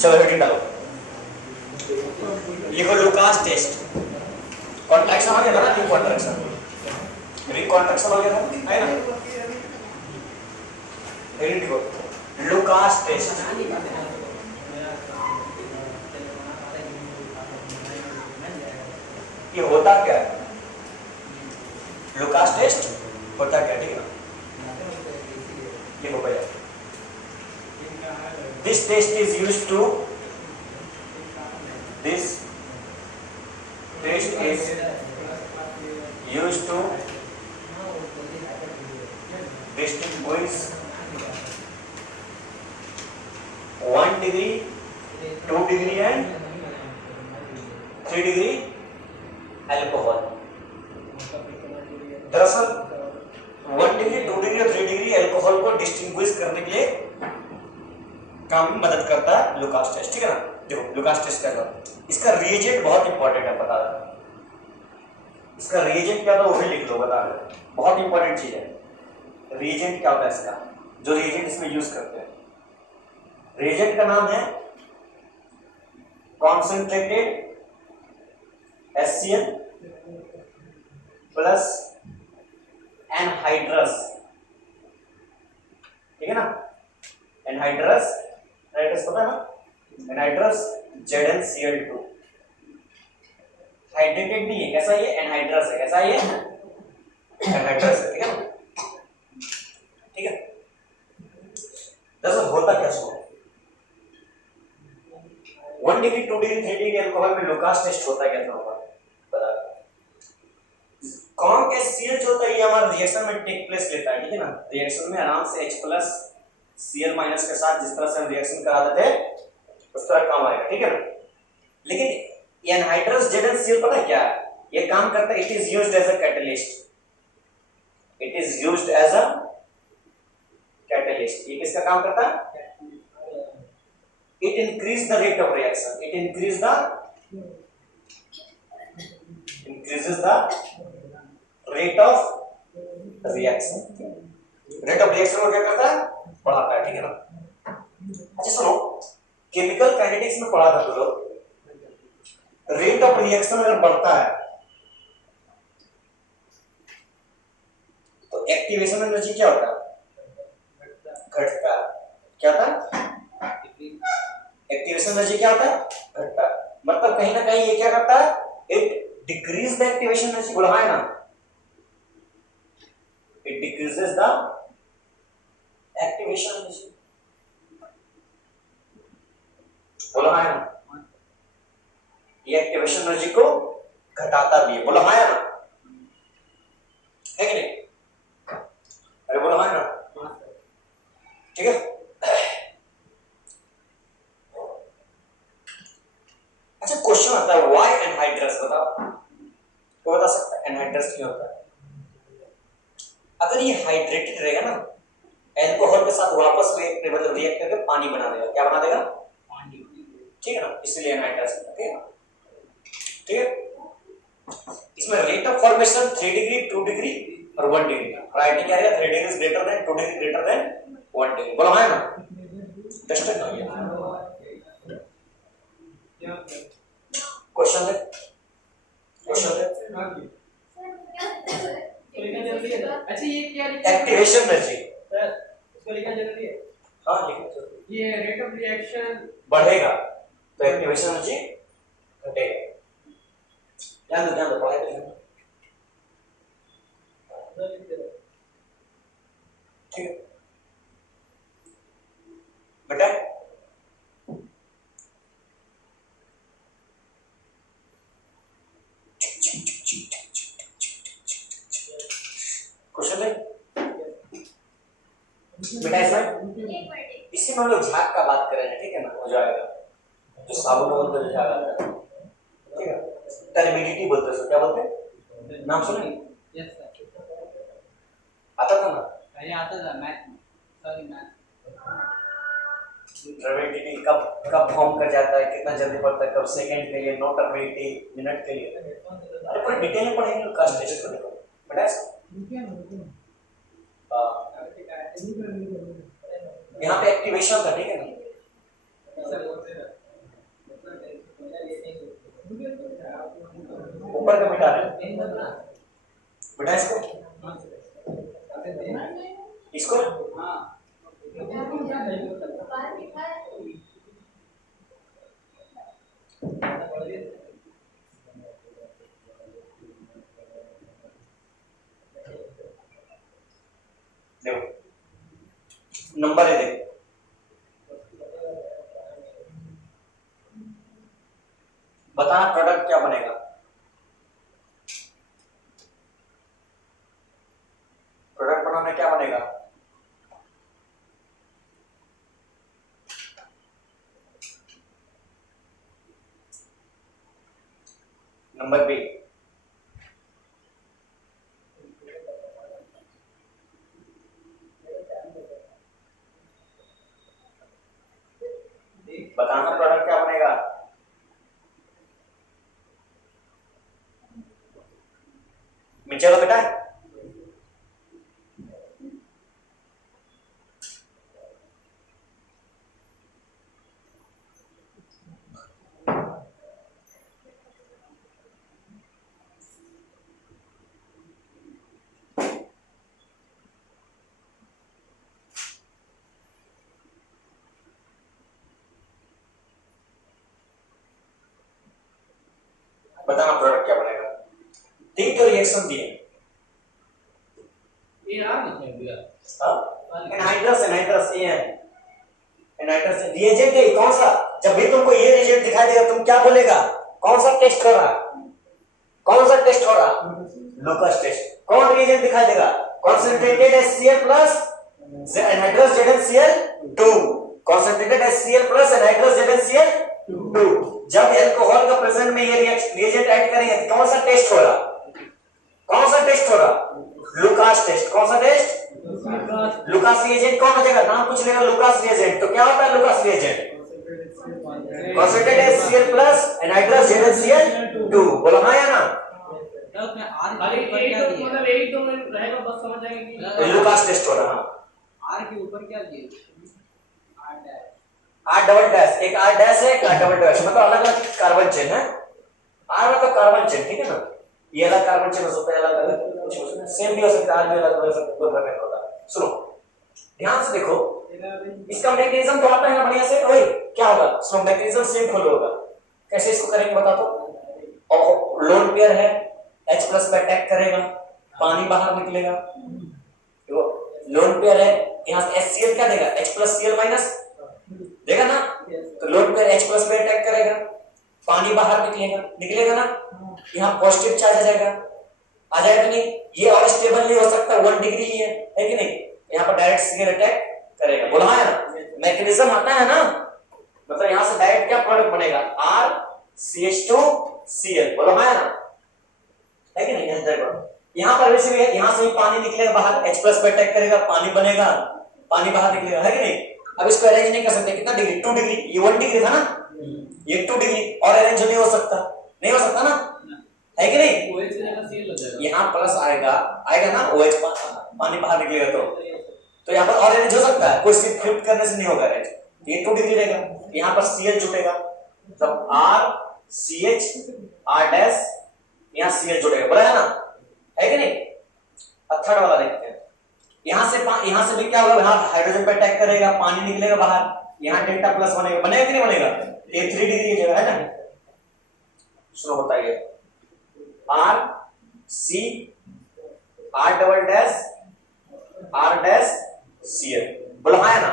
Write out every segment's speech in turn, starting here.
चलो हेडिंग डालो, लिखो लुकास टेस्ट। कॉन्ट्रैक्शन आ गया था ना, रिंग कॉन्ट्रैक्शन, रिंग कॉन्ट्रैक्शन हो गया था, है ना। हेडिंग लिखो लुकास टेस्ट। ये होता क्या है, लुकास टेस्ट होता क्या, ठीक है ना। लिखो पहले, this test is used to, this test is used to distinguish 1 degree, 2 degree and 3 degree alcohol. दरअसल 1 डिग्री, 2 डिग्री और 3 डिग्री अल्कोहल को डिस्टिंग्विश करने के लिए काम में मदद करता है लुकास टेस्ट, ठीक है ना। देखो लुकास टेस्ट क्या था, इसका रिएजेंट बहुत इंपॉर्टेंट है, बता रहा इसका रिएजेंट क्या था वो भी लिख लो, बता रहे बहुत इंपॉर्टेंट चीज है। रिएजेंट क्या होता है इसका, जो रिएजेंट इसमें यूज करते हैं, रिएजेंट का नाम है कॉन्सेंट्रेटेड HCl प्लस एनहाइड्रस, ठीक है ना। एनहाइड्रस, एनहाइड्रस पता है ना, एनहाइड्रस ZnCl2, हाइड्रेटेड नहीं है, कैसा ये एनहाइड्रस है, कैसा ये एनहाइड्रस है, ठीक है ना, ठीक है। दरअसल होता क्या सो, 1 डिग्री, 2 डिग्री, 3 डिग्री अल्कोहल में लुकास टेस्ट होता है, कैसा होगा बता। कौन के Cl जो होता है ये हमारा रिएक्शन में टेक प्लेस लेता है, ठीक है ना। रिएक्शन में आराम से H प्लस Cl माइनस के साथ जिस तरह से हम रिएक्शन करा देते हैं उस तरह काम आएगा, ठीक है ना। लेकिन एनहाइड्रस ZnCl पता है क्या है, ये काम करता है, it is used as a catalyst, it is used as a catalyst. ये किसका काम करता है, it increase the rate of reaction, it increases the rate of reaction, rate of reaction को क्या करता है, बढ़ाता है, ठीक है ना। अच्छा सुनो, केमिकल काइनेटिक्स में पढ़ा था तो लोग, रेट ऑफ रिएक्शन अगर बढ़ता है तो एक्टिवेशन एनर्जी क्या होता है, घटता है। क्या होता है, एक्टिवेशन एनर्जी क्या होता है, घटता है। मतलब कहीं ना कहीं ये क्या करता है, it decrease the activation energy, बोला है ना, it decreases the activation energy, बोला है ना, ये एक्टिवेशन एनर्जी को घटाता भी है, बोला है ना, है कि नहीं, अरे बोला है ना, ठीक है। अच्छा क्वेश्चन आता है व्हाई एनहाइड्रस, बताओ तो बता सकता है एनहाइड्रस क्यों होता है। अगर ये हाइड्रेटेड रहेगा ना, अल्कोहल के साथ वापस में मतलब रिएक्ट करके पानी बना देगा, क्या बना देगा, पानी, ठीक है ना, इसलिए एनहाइड्रस होता है, ठीक है। इसमें rate of formation 3 degree, 2 degree और 1 डिग्री, राइट क्या रहेगा, 3 degree is greater than 2 degree greater than 1 degree, बोला है ना, टेस्टेड ना ये क्वेश्चन है, क्वेश्चन है। अच्छा ये क्या लिखा है, एक्टिवेशन एनर्जी सर इसको लिखना जरूरी है, हाँ लिखना जरूरी, ये रेट ऑफ रिएक्शन बढ़ेगा तो एक्टिवेशन एनर्जी घटेगा, ध्यान दो पढ़ाई करें, ठीक है बेटा। क्वेश्चन है बेटा, इसमें हम लोग झाग का बात कर रहे हैं, ठीक है ना, हो जाएगा जो साबुन बोलते हैं झाग आता है, ठीक है। टर्बिडिटी बोलते हैं, क्या बोलते हैं, नाम सुने, यस सर, आता था ना, पहले आता था मैथ में, सॉरी मैथ, टर्बिडिटी कब कब फॉर्म कर जाता है, कितना जल्दी पड़ता है, कब सेकंड के लिए, नो टर्बिडिटी मिनट के लिए, अरे पूरी डिटेल में पढ़ेंगे लुकास टेस्ट को, देखो बेटा ऐसा यहाँ पे एक्टिवेशन था, ठीक है ना, इन बना बेटा इसको हाँ सर इसको हाँ देखो नंबर है, देखो बताना प्रोडक्ट क्या बनेगा। प्रोडक्ट बनाने क्या बनेगा। नंबर बी बताना प्रोडक्ट क्या बनेगा। चलो बेटा बताना प्रोडक्ट क्या बनेगा। तीन तो रिएक्शन दिए ये आ नहीं है भैया एनहाइड्रस एनहाइड्रस ये है एनहाइड्रस रिएजेंट है कौन सा। जब भी तुमको ये रिएजेंट दिखाई देगा तुम क्या बोलेगा, कौन सा टेस्ट हो रहा, कौन सा टेस्ट हो रहा, लुकास टेस्ट। कौन रिएजेंट दिखाई देगा, concentrated HCl plus anhydrous ZnCl2, concentrated HCl plus anhydrous ZnCl2। जब अल्कोहल का प्रेजेंट में ये रिएजेंट ऐड करेंगे तो कौन सा टेस्ट हो रहा, कौन सा टेस्ट हो रहा, लुकास टेस्ट। कौन सा टेस्ट, लुकास रिएजेंट। कौन बचेगा, नाम पूछ लेगा लुकास रिएजेंट। तो क्या होता है Lucas reagent, concentrated HCl plus anhydrous ZnCl2। बोला हाँ या ना। उसमें आर के ऊपर क्या दिया, मतलब यही तो मैं रहेगा बस समझ जाएंगे कि लुकास टेस्ट हो रहा। आर के ऊपर क्या दिया, R dash, R double dash, एक आर डैश है एक आर डबल डैश, मतलब अलग अलग कार्बन चेन है। आर मतलब कार्बन चेन, ठीक है ना। ये अलग कार्बन चेन हो सकता है, अलग अलग कुछ सेम भी हो सकता है, आर भी अलग हो सकता है, कोई फर्क नहीं पड़ता। सुनो ध्यान से देखो, इसका मैकेनिज्म तो आता है ना बढ़िया से। ओए क्या होगा, सुनो मैकेनिज्म सेम फॉलो होगा। कैसे इसको करेंगे बता दो। और लोन पेयर है, H प्लस पे अटैक करेगा, पानी बाहर निकलेगा। तो लोन पेयर है, यहाँ से HCl क्या देगा, H प्लस Cl माइनस देगा ना। तो लोन पेयर H प्लस पे अटैक करेगा, पानी बाहर निकलेगा, निकलेगा ना। यहाँ पॉजिटिव चार्ज आ जाएगा, आ जाएगा कि नहीं। ये और स्टेबल नहीं हो सकता, 1 डिग्री ही है कि नहीं। यहाँ पर डायरेक्ट Cl अटैक करेगा, बोला है ना। मैकेनिज्म आता है ना, मतलब यहाँ से डायरेक्ट क्या प्रोडक्ट बनेगा, RCH2Cl, बोला है ना, है कि नहीं। यहाँ पर वैसे भी है, यहाँ से ही पानी निकलेगा बाहर, H प्लस पे अटैक करेगा, पानी बनेगा, पानी बाहर निकलेगा, है कि नहीं। अब इसको अरेंज नहीं कर सकते, कितना डिग्री, 2 डिग्री। ये 1 डिग्री था ना, ये 2 डिग्री और अरेंज नहीं हो सकता, नहीं हो सकता ना, है कि नहीं। OH से ज्यादा सील हो जाएगा, यहाँ प्लस आएगा, आएगा ना OH, पानी बाहर निकलेगा तो यहाँ पर और अरेंज हो सकता है, कोई सिर्फ फ्लिप करने से नहीं होगा अरेंज। ये 2 डिग्री रहेगा, यहाँ पर Cl जुटेगा, तब RCH R डैश, यहाँ Cl जुड़ेगा, बोला है ना, है कि नहीं। अब थर्ड वाला देखते हैं। यहाँ से भी क्या होगा, यहाँ हाइड्रोजन पे अटैक करेगा, पानी निकलेगा बाहर, यहाँ डेल्टा प्लस बनेगा, बनेगा कि नहीं बनेगा। ये 3 डिग्री की जगह है ना। सुनो बताइए, R C R double dash R dash Cl, बोला है ना।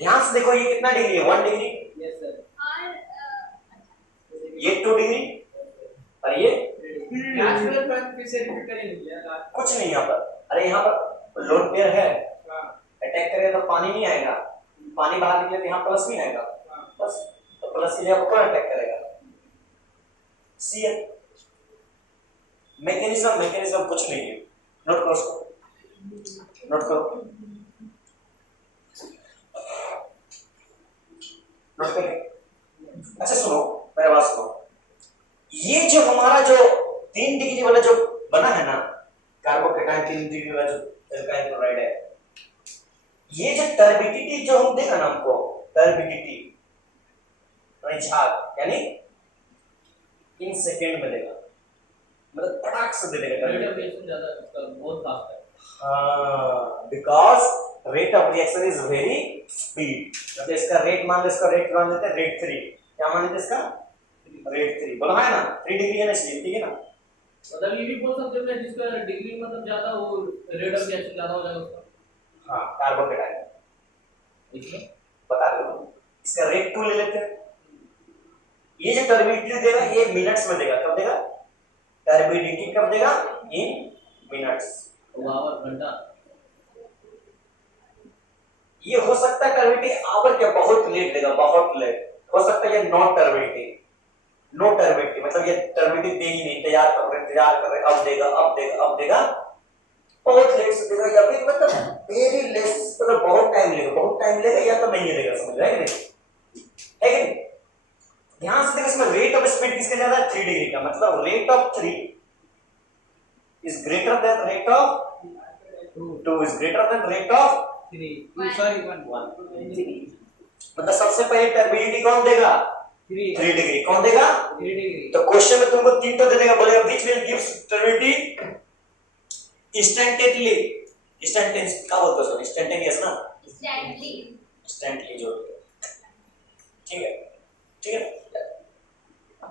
ध्यान से देखो, ये कितना डिग्री है, 1 डिग्री, यस सर, ये 2 डिग्री और ये लास्ट वाला पॉइंट फिर से रिपीट करेंगे यार। कुछ नहीं। यहाँ पर अरे यहाँ पर लोन पेयर है, अटैक करेगा तो पानी नहीं आएगा, पानी बाहर निकले तो यहाँ प्लस नहीं आएगा, बस। तो प्लस की जगह कौन अटैक करेगा, Cl। मैकेनिज्म कुछ नहीं है, नोट करो उसको, नोट करो, नोट करिए। अच्छा सुनो मेरा बात सुनो, ये जो हमारा जो 3 डिग्री वाला जो बना है ना, कार्बोकेटाइन 3 डिग्री वाला जो एल्काइल क्लोराइड है, ये जो टर्बिडिटी जो हम देखा ना, हमको टर्बिडिटी झाग यानी इन सेकेंड मिलेगा, मतलब फटाक से दे देगा रेट turbidity। ऑफ रिएक्शन ज्यादा इसका बहुत फास्ट है। हाँ, because rate of reaction is very speed. मतलब इसका रेट मान लो, इसका रेट मान लेते हैं रेट 3। क्या मान लेते हैं इसका रेट 3, बोला है ना 3 डिग्री है ना, इसलिए ठीक है ना। मतलब ये भी बोल सकते हैं जिसका डिग्री मतलब ज्यादा वो रेट ऑफ रिएक्शन ज्यादा हो जाएगा उसका। हाँ, कार्बन का टाइम इसमें बता दो, इसका रेट 2 ले लेते हैं। ये जो टर्बिडिटी देगा ये मिनट्स में देगा। कब देगा टर्बिडिटी? कब देगा? इन मिनट्स, आवर घंटा। ये हो सकता है टर्बिडिटी आवर के बहुत लेट देगा, बहुत लेट हो सकता है। ये नॉन टर्बिडिटी, नो टर्बिडिटी मतलब ये टर्बिडिटी दे ही नहीं, इंतजार कर रहे अब देगा अब देगा अब देगा, बहुत लेट से देगा, या फिर मतलब वेरी लेस, मतलब बहुत टाइम लेगा या तो नहीं देगा। समझ रहे हैं है कि नहीं? ध्यान से देखो, इसमें रेट ऑफ स्पीड किसका ज्यादा है? 3 डिग्री का। मतलब rate of 3 is greater than rate of 2 is greater than rate of 3 sorry 1 मतलब सबसे पहले टर्बिडिटी कौन देगा? 3 डिग्री। कौन देगा? 3 डिग्री। तो क्वेश्चन में तुमको 3 तो दे देगा, बोलेगा which will give turbidity instantaneously. Instantaneous क्या बोलते हो? इंस्टेंटेनियस ना, इंस्टेंटली जो ठीक है, ठीक है।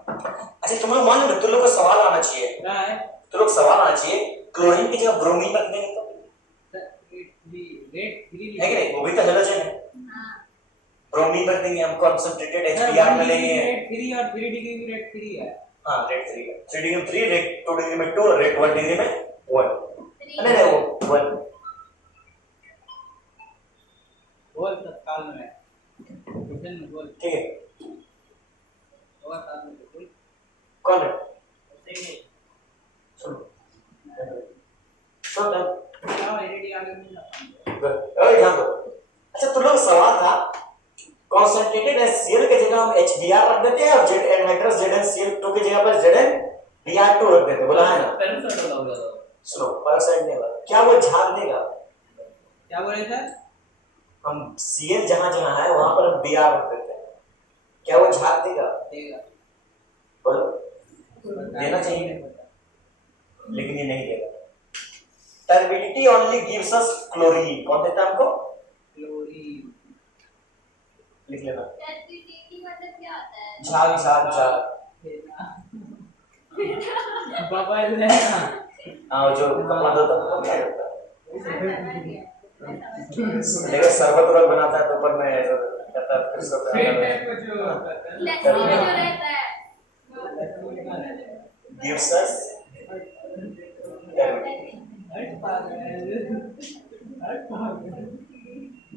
अच्छा तुम लोग मान लो, तुम लोग को सवाल आना चाहिए, क्या है? तुम लोग सवाल आना चाहिए क्लोरीन की जगह ब्रोमीन रख देंगे तो रेट 3 है कि नहीं? वो भी तो हेलोजन है। ब्रोमीन रख देंगे हम, कंसंट्रेटेड HBr में लेंगे। रेट 3 और 3 डिग्री भी रेट 3 है। हां रेट 3 है। 3 डिग्री में 3, रेट 2 डिग्री में 2, रेट 1 डिग्री में 1। नहीं वो 1 बोल तत्काल में क्वेश्चन में बोल। ठीक है। और साथ में बोल कौन है? सही सुनो सुनो क्या एलईडी आगे नहीं जाता। ओए ध्यान दो। अच्छा तुम लोग सवाल था कंसंट्रेटेड HCl के जगह हम HBr रख देते हैं और Z एनहाइड्रस ZnCl2 की जगह पर ZnBr2 रख देते हैं, बोला है ना? पेरोक्साइड हो जाता। सुनो पेरोक्साइड नहीं होगा, क्या वो झाग देगा? क्या बोले सर? हम Cl जहां जहां है वहां पर हम Br रख देते हैं, क्या वो झाग देगा? देगा। बोलो देना चाहिए, लेकिन ये नहीं देगा। Turbidity only gives us chlorine. कौन देता है हमको? क्लोरीन। लिख लेना। टर्बिडिटी मतलब क्या होता है? झाग झाग झाग बबल है ना। हां जो कपड़ा धोता है वो क्या करता है? देखो शरबत वरबत बनाता है तो ऊपर में ऐसा करता है, फिर उसको टाइप का जो होता है। लस्सी में जो रहता है गिव्स अस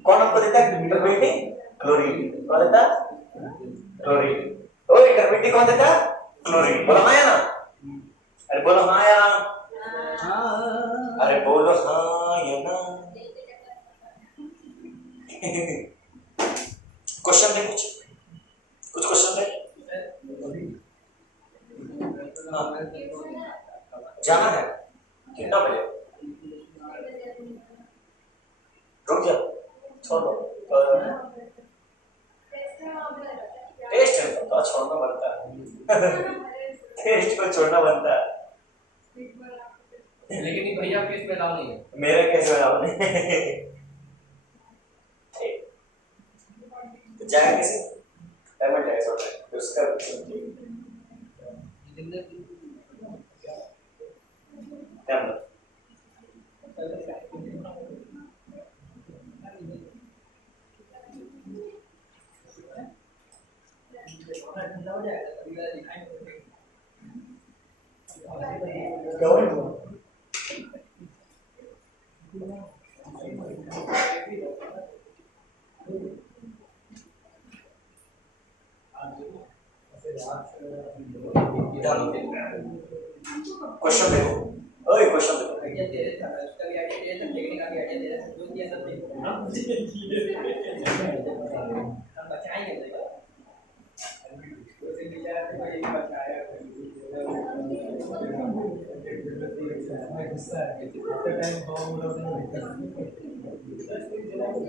कौन हमको देता है टर्बिडिटी? क्लोरीन। कौन देता है? क्लोरीन। ओए टर्बिडिटी कौन देता है? क्लोरीन। बोलो हाँ या ना? अरे बोलो हाँ या ना? अरे बोलो हाँ या ना? क्वेश्चन दे, कुछ क्वेश्चन दे। जाना है कितना बजे? रुक जा, छोड़ दो। टेस्ट है तो छोड़ना बनता है। टेस्ट को छोड़ना बनता है, लेकिन ये भैया केस में लाओ नहीं है। मेरे केस में आपने तो जाएगा किसी पेमेंट है सो तो उसका ध्यान क्वेश्चन देखो, ओए क्वेश्चन देखो।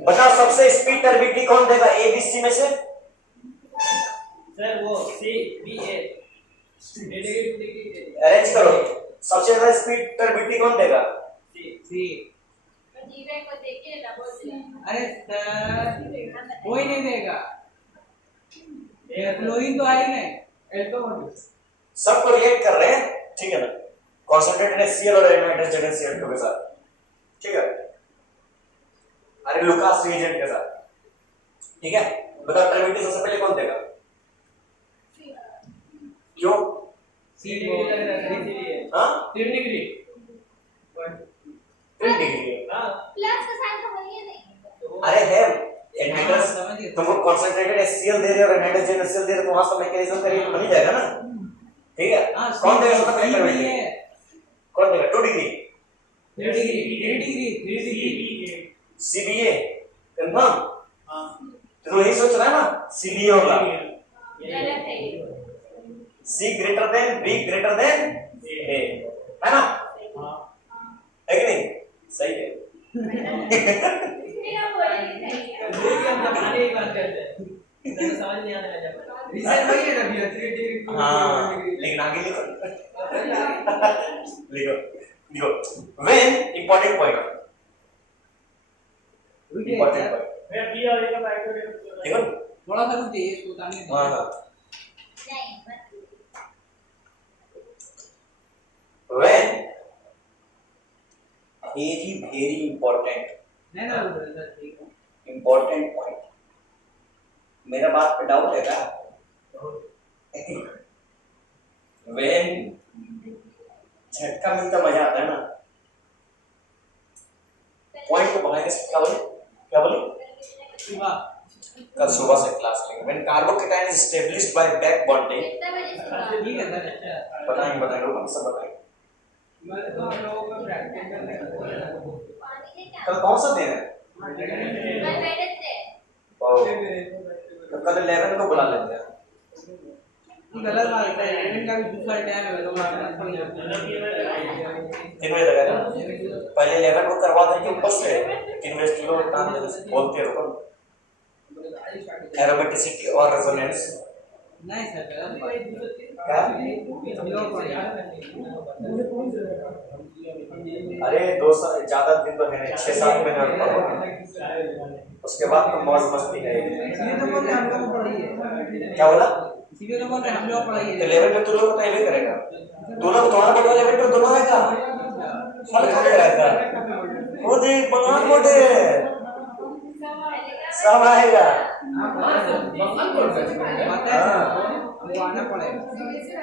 बताओ सबसे स्पीड टर्बिडिटी कौन देगा ए बी सी में से? सर वो सी बी ए अरेंज करो। सबसे ज्यादा स्पीड टर्बिलिटी कौन देगा? सी। जीवे को देखिए ना बोल रहे हैं। अरे सर कोई नहीं देगा, फ्लोइन तो है ही नहीं। सबको रिएक्ट कर रहे हैं, ठीक है ना, कॉन्सेंट्रेटेड HCl और एनहाइड्रस ZnCl2 के साथ, ठीक है, अरे लुकास रिएजेंट के साथ, ठीक है। बताओ टर्बिलिटी सबसे पहले कौन देगा? क्यों? सी बोल हाँ 3 डिग्री 3 डिग्री। प्लस का साइन तो वही है नहीं। अरे है एनहाइड्रस, तुमको कॉन्सेंट्रेटेड HCl दे रहे हो और एनहाइड्रस ZnCl दे रहे हो, तो वहां से मैकेनिज्म करिए बन ही जाएगा ना, ठीक है। कौन देगा सबसे पहले टर्बिलिटी? कौन देगा? 2 डिग्री 3 डिग्री CBA कंफर्म? तो यही सोच रहा है ना CBA होगा, गलत है ये। C greater than B greater than A, है ना, है कि नहीं? सही है। मेरा बोल ही नहीं है। देखिए हम जब आने की बात करते हैं तो समझ नहीं आने लगा। रीजन वही है ना भैया 3 डिग्री। हाँ लेकिन आगे लिखो लिखो लिखो व्हेन इंपॉर्टेंट पॉइंट मैं बी और ए का फैक्टर देखो थोड़ा सा रुक जाइए, इसको उतारने दो। हाँ नहीं मत। व्हेन वेरी इंपॉर्टेंट नहीं ना सर ठीक है। इंपॉर्टेंट पॉइंट, मेरा बात पे डाउट है क्या? व्हेन झटका मिलता मजा आता है ना, पॉइंट को बढ़ाने से क्या बोले कल सुबह से क्लास लेंगे। When carbocation is established buy back bonding, कितना बजे सुबह? ठीक है सर। अच्छा बताएंगे लोग सब बताएंगे। मैं तो हम लोगों को प्रैक्टिस करने का पानी है क्या? कल कौन सा दिन है? कल वेडनेसडे। तो कल 11 को बुला लेते हैं। गलत बात है, इनका भी दूसरा टाइम है, लोग आपका 3 बजे तक है ना? पहले 11 को करवा देंगे ऊपर से 3 बजे किलो काम बोलते रहो एरोमेटिसिटी और रेजोनेंस। नहीं सर क्या? अरे 2 साल ज्यादा दिन तो है नहीं, 6-7 महीने और पढ़ो, उसके बाद तो मौज मस्ती है। इसलिए तो बोल रहे हम लोग पढ़ाई है। क्या बोला? इसीलिए तो बोल रहे हम लोग पढ़ाई है। 11 में तू लोग तो ये करेगा, दोनों तुम्हारा बड़ा 11 में दोनों आएगा, फल खाने रहेगा वो देख बंगाल मोटे सब आएगा। बंगाल बोल सकते हैं। पता है वो आना पड़ेगा,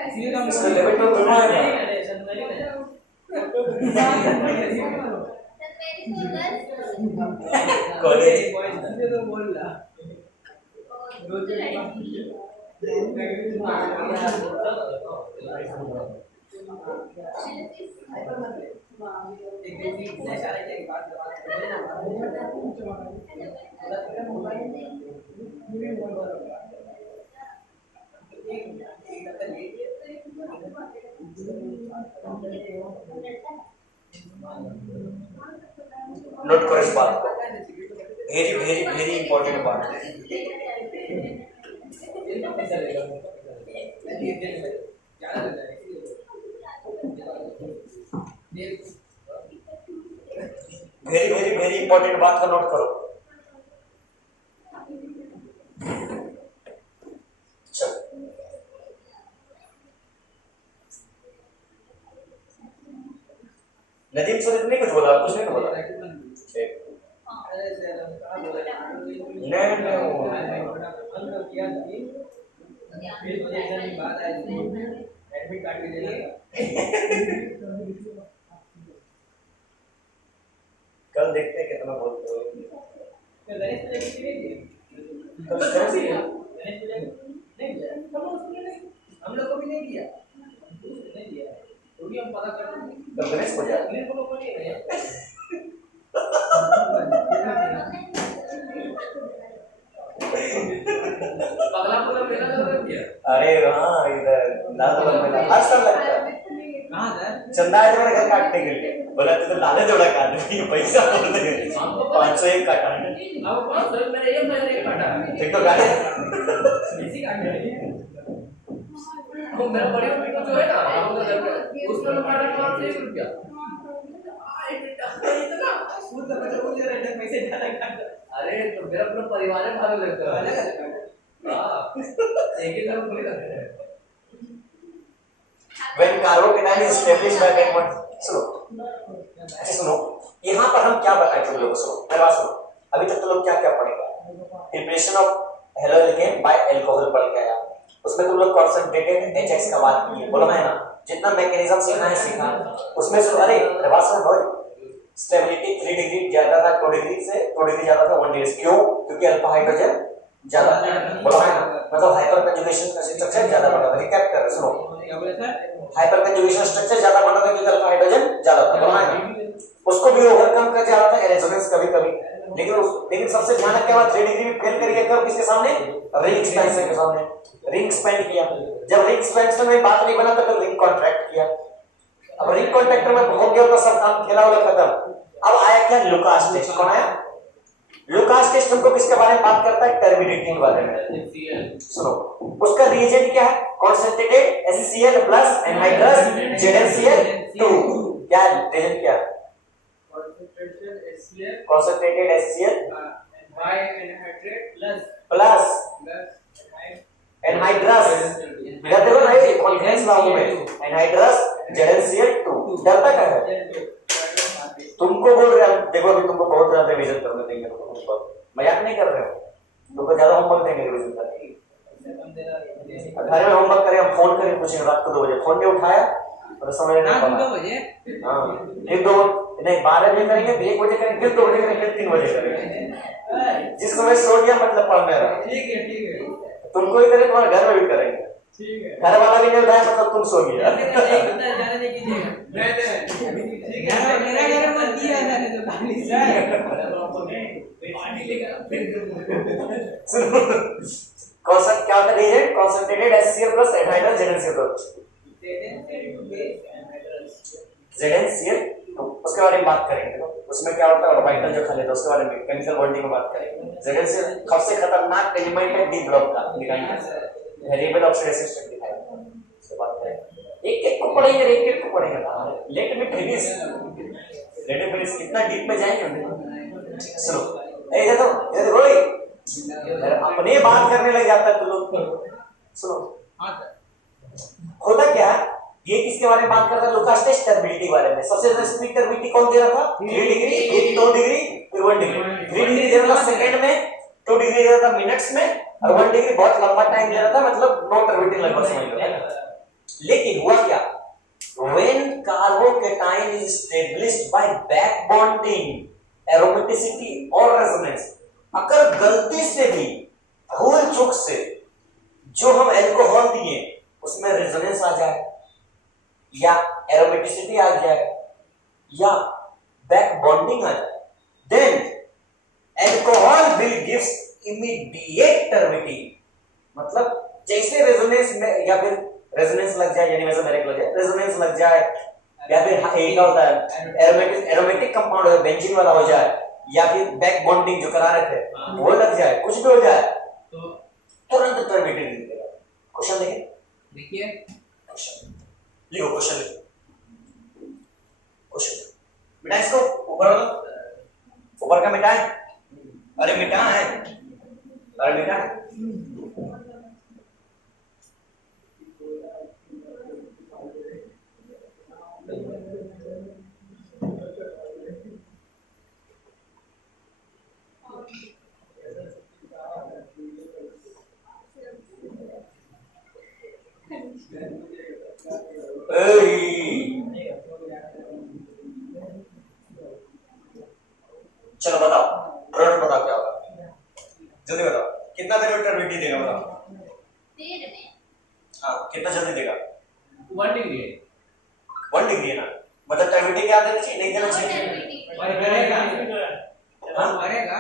इसलिए तो हम इसका 11 में दोनों आएगा। सर मेरी तो गर्ल्स कॉलेज इसलिए तो बोल रहा। तो लड़की नोट करो इस बात को, वेरी इंपॉर्टेंट बात है। वेरी इंपॉर्टेंट बात का नोट करो। चल नदीम सर ने कुछ बोला, कुछ नहीं बोला। ठीक नहीं कल देखते हैं कितना बोलते हो। हम लोग को भी नहीं दिया। हम पता कर कल गणेश को जाए पगला पूरा मेला लग गया। अरे हाँ इधर नादवल मेला हर साल लगता है। कहाँ सर? चंदा है तुम्हारे घर काटने के लिए, बोला तो लाले थोड़ा काट रही पैसा बोलते हैं 501 काटा है। अब कौन सर मेरे एक महीने का काटा ठीक तो काटे इसी काटने वो मेरा बड़ी वो जो है ना हम लोग घर पे उसमें तो प्रोडक्ट मार्क 1 रुपया इतना सूद का पैसा वो दे रहे थे पैसे ज्यादा काट अरे तो मेरा पूरा परिवार है भाग लगता है अलग हां एक ही तरफ थोड़ी करते हैं When carbocation is established by chemical, सुनो, अच्छा सुनो, यहाँ पर हम क्या बताएं तुम लोगों को, सुनो, मेरी बात सुनो, अभी तक तुम लोग क्या क्या पढ़ेगा? Preparation of halogen by alcohol पढ़ के आया, उसमें तुम लोग concentrated HX का बात की है, बोला है ना, जितना मैकेनिज्म सीखा, उसमें सुनो, अरे बात सुनो भाई, स्टेबिलिटी 3 डिग्री ज्यादा था 2 डिग्री से 2 डिग्री ज्यादा था 1 डिग्री, क्यों? क्योंकि अल्फा हाइड्रोजन ज्यादा था, बोला है ना, मतलब हाइपर कंजुगेशन का स्ट्रक्चर ज्यादा बना था, रिकैप कर, सुनो, क्या बोले सर हाइपर कंजुगेशन स्ट्रक्चर ज्यादा बना था क्योंकि अल्फा हाइड्रोजन ज्यादा था, बोला है ना, उसको भी ओवरकम कर जा रहा था रेजोनेंस कभी-कभी, लेकिन सबसे भयानक क्या हुआ 3 डिग्री में फेल करिए कब किसके सामने? रिंग एक्सपेंशन के सामने, रिंग एक्सपेंड किया, जब रिंग एक्सपेंशन में बात नहीं बना तो फिर रिंग कॉन्ट्रैक्ट किया, अब रिंग कॉन्ट्रैक्टर में हो गया तो सब काम खेला वाला खत्म, अब आया क्या लुकास टेस्ट, कौन आया? लुकास टेस्ट हमको किसके बारे में बात करता है? टर्बिडिटी के बारे में, सुनो, उसका रिएजेंट क्या है? Concentrated HCl plus anhydrous ZnCl2, क्या रिएजेंट क्या है? concentration HCl concentrated HCl by anhydride plus anhydrous, याद देखो ना ये कॉन्फिडेंस लागू में एनहाइड्रस ZnCl2, डरता क्या है? तुमको बोल रहे हैं, देखो अभी तुमको बहुत ज्यादा रिवीजन करने देंगे, तुमको मजाक नहीं कर रहे हो, तुमको ज्यादा होमवर्क देंगे रिवीजन करने की, घर में होमवर्क करें, हम फोन करें पूछेंगे रात को 2 बजे, फोन नहीं उठाया और समझ नहीं रात पड़ा, 2 बजे हां फिर 2 नहीं 12 बजे करेंगे, फिर 1 बजे करेंगे, फिर 2 बजे करेंगे, फिर 3 बजे करेंगे, जिस समय सो गया मतलब पढ़ने रहा, ठीक है तुमको ही करें तुम्हारे घर में भी करेंगे, ठीक है घर वाला भी नहीं उठाया मतलब तुम सो गया, ज्यादा नहीं कीजिएगा नहीं ठीक है मेरा घर में दिया है तो खाली कॉन्सेंट क्या होता है reagent? Concentrated HCl plus anhydrous ZnCl2, ZnCl, उसके बारे में बात करेंगे, उसमें क्या होता है ऑर्बिटल जो खाली था उसके बारे में केमिकल बॉन्डिंग में बात करेंगे, ZnCl सबसे खतरनाक एलिमेंट है डी ब्लॉक का, दिखाएंगे वेरिएबल ऑक्सीडेशन स्टेट दिखाएंगे, उसके बाद करेंगे एक को पढ़ेंगे, एक को पढ़ेंगे, लेट मी फिनिश, कितना डीप में जाएंगे हम, सुनो ए ये तो रोई अपने बात करने लग जाता है तो लोग, सुनो हां सर होता क्या है, ये किसके बारे में बात करता है? लुकास टेस्ट टर्बिडिटी के बारे में, सबसे ज्यादा स्पीड टर्बिडिटी कौन दे रहा था? 3 डिग्री, फिर 2 डिग्री, फिर 1 डिग्री, 3 डिग्री दे रहा था सेकंड में, 2 डिग्री दे रहा था मिनट्स में, और 1 डिग्री बहुत लंबा टाइम ले रहा था, मतलब नो टर्बिडिटी लगभग समझ लो, लेकिन हुआ क्या? When carbocation is established by back bonding, aromaticity और resonance, अगर गलती से भी भूल चूक से जो हम अल्कोहल दिए उसमें रेजोनेंस आ जाए या एरोमेटिसिटी आ जाए या बैक बॉन्डिंग आ जाए, then alcohol will gives immediate turbidity, मतलब जैसे रेजोनेंस में या फिर रेजोनेंस लग जाए, यानी मेसोमेरिक लग जाए, रेजोनेंस लग जाए, या फिर एक होता है एरोमेटिक कंपाउंड हो, बेंजीन वाला हो जाए, या फिर बैक बॉन्डिंग जो करा रहे थे वो लग जाए, कुछ भी हो जाए तो तुरंत टर्बिडिटी दिखेगा। क्वेश्चन देखिए क्वेश्चन लिखो, क्वेश्चन लिखो, क्वेश्चन बेटा इसको ऊपर का मिटाए, अरे मिटा है, अरे मिटा है, चलो बताओ, प्रोडक्ट बताओ क्या होगा, जल्दी बताओ, कितना देर में टर्बिडिटी देगा बताओ, देर में हाँ कितना जल्दी देगा? 1 डिग्री है, 1 डिग्री है ना, मतलब टर्बिडिटी क्या देना चाहिए, नहीं देना चाहिए, और करेगा हाँ करेगा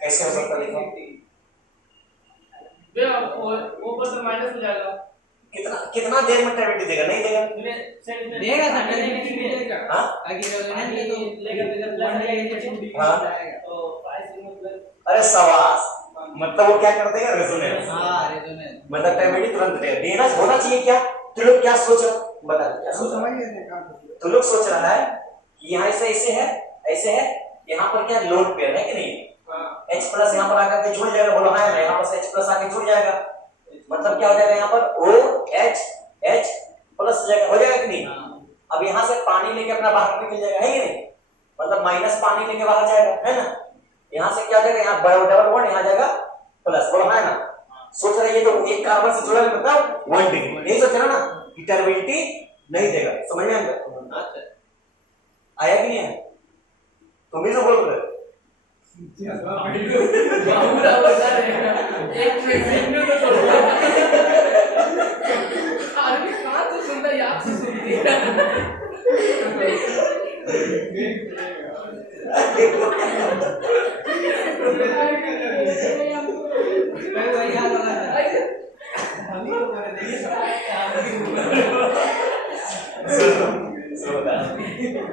कैसे हो सकता है देखो, वे ऊपर से माइनस हो जाएगा, कितना देर में टर्बिडिटी देगा, नहीं देगा, देगा सर देगा हाँ आगे रेजोनेंस तो लेकर इधर प्लस लेके हाँ तो अरे सवास, मतलब वो क्या कर देगा रेजोनेंस, हां रेजोनेंस मतलब टर्बिडिटी तुरंत देगा, देना होना चाहिए क्या? तो लोग क्या सोच रहे, बता दो क्या सोच रहे हैं? तो लोग सोच रहा है कि यहाँ ऐसे ऐसे है, ऐसे है, यहाँ पर क्या लोड पेयर है कि नहीं, H प्लस यहाँ पर आकर के जुड़ जाएगा, बोलो हाँ, यहाँ पर से H प्लस आके जुड़ जाएगा, मतलब क्या हो जाएगा यहाँ पर OH H प्लस हो जाएगा कि नहीं? अब यहाँ से पानी लेके अपना बाहर निकल जाएगा, है कि नहीं? मतलब माइनस पानी लेके बाहर जाएगा, है ना? यहाँ से क्या हो जाएगा, यहाँ डबल बॉन्ड, यहाँ जाएगा प्लस, बोलो है ना? सोच रहे ये तो एक कार्बन से जुड़ा है, मतलब 1 डिग्री, यही सोच रहा ना कि टर्बिडिटी नहीं देगा, समझ में आया कि नहीं आया? तुम ही तो बोल रहे बाबूरा बता रहे हैं एक सेकंड तो छोड़ो आदमी कहां से सुनता है, याद से सुनती है मैं वही याद आ रहा है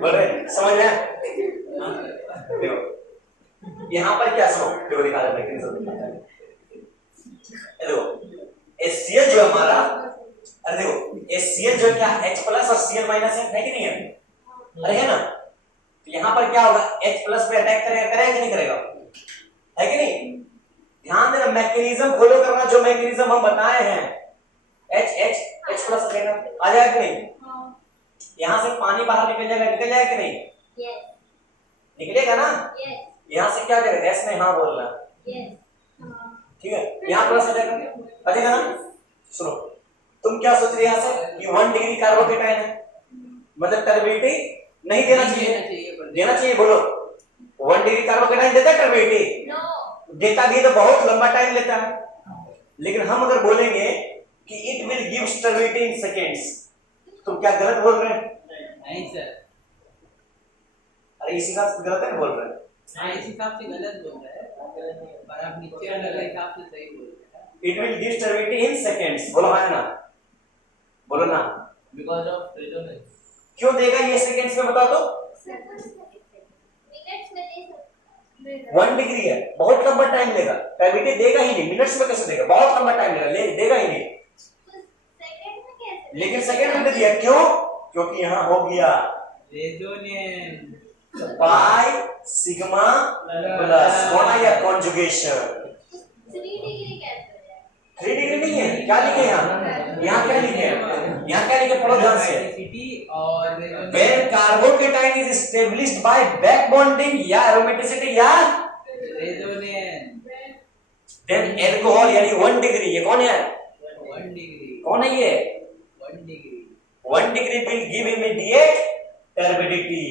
बोले समझ में? देखो यहाँ पर क्या सुनो, देखो दिखा देता है, देखो HCl जो हमारा, अरे देखो HCl जो क्या H प्लस और Cl माइनस है कि नहीं है? अरे है ना? तो यहाँ पर क्या होगा, H प्लस पे अटैक करेगा कि नहीं करेगा, है कि नहीं? ध्यान देना, मैकेनिज्म फॉलो करना, जो मैकेनिज्म हम बताए हैं, H प्लस आ जाएगा कि नहीं? यहाँ से पानी बाहर निकल जाएगा कि नहीं? Yes. निकलेगा ना? Yes. यहाँ से क्या हो जाएगा, S में हाँ बोलना, Yes. ठीक है? यहाँ प्लस आ जाएगा ना? सुनो, तुम क्या सोच रहे यहाँ से कि 1 डिग्री कार्बोकेटाइन है, मतलब टर्बिडिटी नहीं देना चाहिए, देना चाहिए, बोलो 1 डिग्री कार्बोकेटाइन देता है टर्बिडिटी? No. देता भी तो बहुत लंबा टाइम लेता है, लेकिन हम अगर बोलेंगे कि it will give turbidity in seconds, तुम क्या गलत बोल रहे हैं? नहीं सर, अरे इस हिसाब से गलत है बोल रहे हैं, हाँ इस हिसाब से गलत बोल रहे हैं, पर आप नीचे वाले हिसाब से सही बोल रहे हैं। It will give turbidity in seconds, बोलो हाँ ना, बोलो ना, बिकॉज़ ऑफ रेजोनेंस। क्यों देगा ये सेकेंड्स में, बताओ तो? मिनट्स में दे सकते हैं। 1 डिग्री है, बहुत लंबा टाइम लेगा, टर्बिडिटी देगा ही नहीं, मिनट्स में कैसे देगा, बहुत लंबा टाइम लेगा, देगा ही नहीं, सेकंड में कैसे? लेकिन सेकेंड में दे दिया, क्यों? क्योंकि यहाँ हो गया रेजोनेंस पाई सिग्मा प्लस, कौन आया कॉन्जुगेशन, 3 डिग्री कैसे हो जाएगा? 3 डिग्री नहीं है, क्या लिखे यहाँ, यहाँ क्या लिखे हैं, यहाँ क्या लिखे, पढ़ो ध्यान से, और when carbocation is established by back bonding या aromaticity या रेजोनेंस then alcohol यानी 1 डिग्री, ये कौन है, 1 डिग्री कौन है ये, 1 degree 1 degree will give immediate turbidity,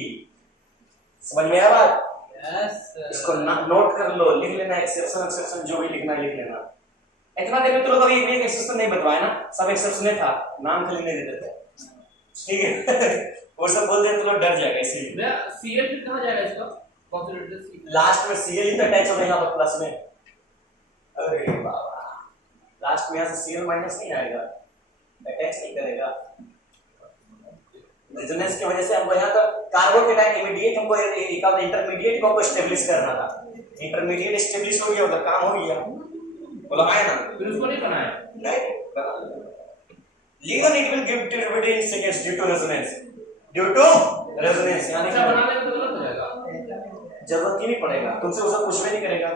समझ में आया बात? यस इसको नोट कर लो, लिख लेना, एक्सेप्शन जो भी लिखना है लिख लेना, इतना देर में तो लोग अभी एक एक्सेप्शन नहीं बताया ना, सब एक्सेप्शन था, नाम खाली नहीं दे देते, ठीक है वो सब बोल दे तो लोग डर जाएगा, इसीलिए मैं Cl फिर कहां जाएगा इसका, कंसीडर सी लास्ट में Cl ही तो अटैच होगा यहाँ पर प्लस में, अरे बाबा लास्ट में यहाँ से Cl माइनस नहीं आएगा, अटैच नहीं करेगा, रेजोनेंस की वजह से हमको यहाँ का कार्बोकेटाइन इमीडिएट हमको एक इंटरमीडिएट को एस्टेब्लिश करना था, इंटरमीडिएट एस्टेब्लिश हो गया, उधर काम हो गया, बोला है ना, फिर उसको नहीं बनाया, नहीं legal it will give turbidity in seconds due to resonance, यानी अच्छा बना लेंगे तो गलत हो जाएगा, जरूरत ही नहीं पड़ेगा, तुमसे उसका कुछ भी नहीं करेगा,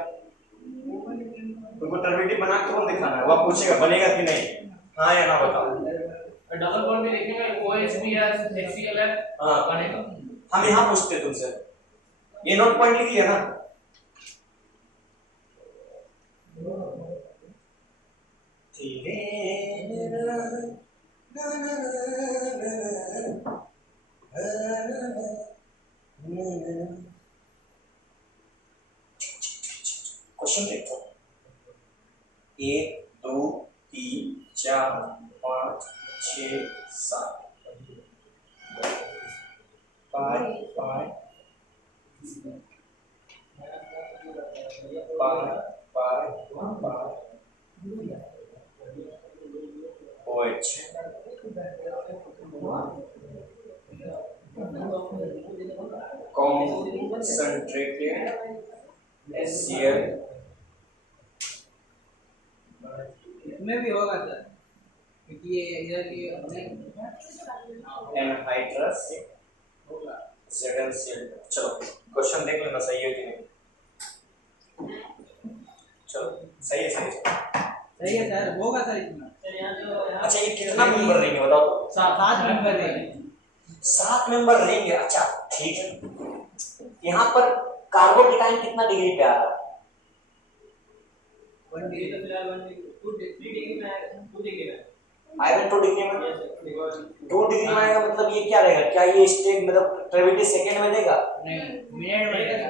तुमको टर्बिडिटी बना के तुम दिखाना है, वो पूछेगा बनेगा कि नहीं, हाँ या ना बताओ, डबल बॉन्ड में लिखेंगे OH भी है HCl है, हाँ बनेगा, हम यहाँ पूछते हैं तुमसे, ये नोट पॉइंट लिख लिया ना, क्वेश्चन देखो, 1 2 3 4 5 6 7 OH concentrated HCl इसमें भी होगा सर, क्योंकि ये इधर ये एनहाइड्रस होगा। ZnCl। चलो क्वेश्चन देख लेना सही है कि नहीं। चलो सही है सही है सर, होगा सर इसमें। अच्छा ये कितना मेंबर रहेंगे बताओ तो? 7 मेंबर रहेंगे। 7 मेंबर रहेंगे। अच्छा ठीक है, यहाँ पर कार्बोकेटाइन कितना डिग्री पे आ रहा है? 1 डिग्री। आयरन 2 डिग्री में, 2 डिग्री में आएगा मतलब ये क्या रहेगा? क्या ये स्टेट मतलब ग्रेविटी सेकंड में देगा? नहीं, मिनट में देगा।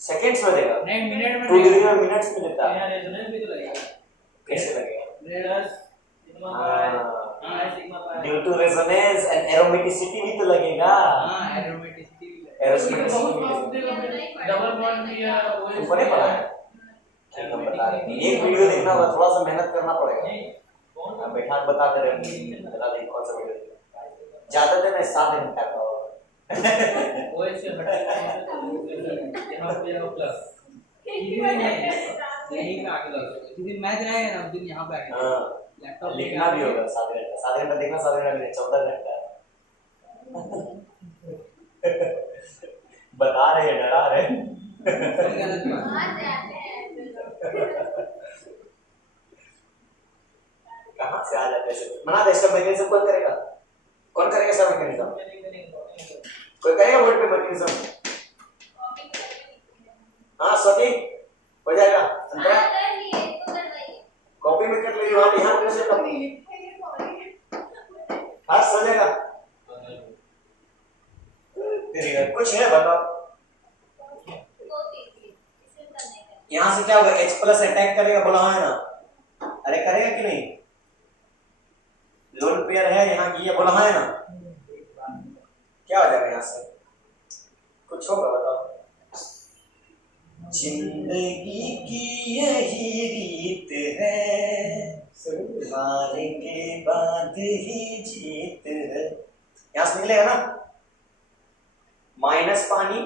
सेकंड्स में देगा? नहीं, मिनट में 2 डिग्री में मिनट्स में देता है। यहाँ रेजोनेंस भी तो लगेगा। कैसे लगेगा? रेडस sigma pi sigma pi. Due to resonance and aromaticity भी तो लगेगा। हाँ, एरोमेटिसिटी भी लगेगा। एरोमेटिसिटी डबल बॉन्ड भी है वो तुमको नहीं पता है? ठीक है बता रहे हैं। एक वीडियो देखना होगा, थोड़ा सा मेहनत करना पड़ेगा। हाँ, बैठा के बताते रहे, बता दें कौन सा वीडियो देखना। ज्यादा दिन नहीं, 7 दिन तक होगा। वो ऐसे हटा यहाँ पे आओ प्लस यही पे आके लगा। किसी दिन मैच रहेगा ना, उस दिन यहाँ पे आके हाँ, लैपटॉप लिखना भी होगा 7 घंटा। 7 घंटा देखना, 7 घंटा नहीं, 14 घंटा। बता रहे हैं, डरा रहे हैं। गलत बात। वहाँ से आते हैं कहाँ से आ जाते हैं? मना दे, सब मैकेनिज्म कौन करेगा? कौन करेगा सब मैकेनिज्म? कोई करेगा बोर्ड पे मैकेनिज्म? हाँ सती हो जाएगा। अंतरा हाँ कर लिए तो करवाइए। कॉपी में कर लीजिए, वहाँ यहाँ पे से कॉपी हाथ सो जाएगा। तेरी कुछ है बताओ। वो दीजिए, इसमें करने का। यहाँ से क्या होगा? H प्लस अटैक करेगा, बोला है ना? अरे करेगा कि नहीं? लोन पेयर है यहाँ की, ये बोला है ना? क्या हो जाएगा यहाँ से? कुछ होगा बताओ। जिंदगी की यही रीत है, हार के बाद ही जीत है। यहाँ से निकलेगा ना? माइनस पानी,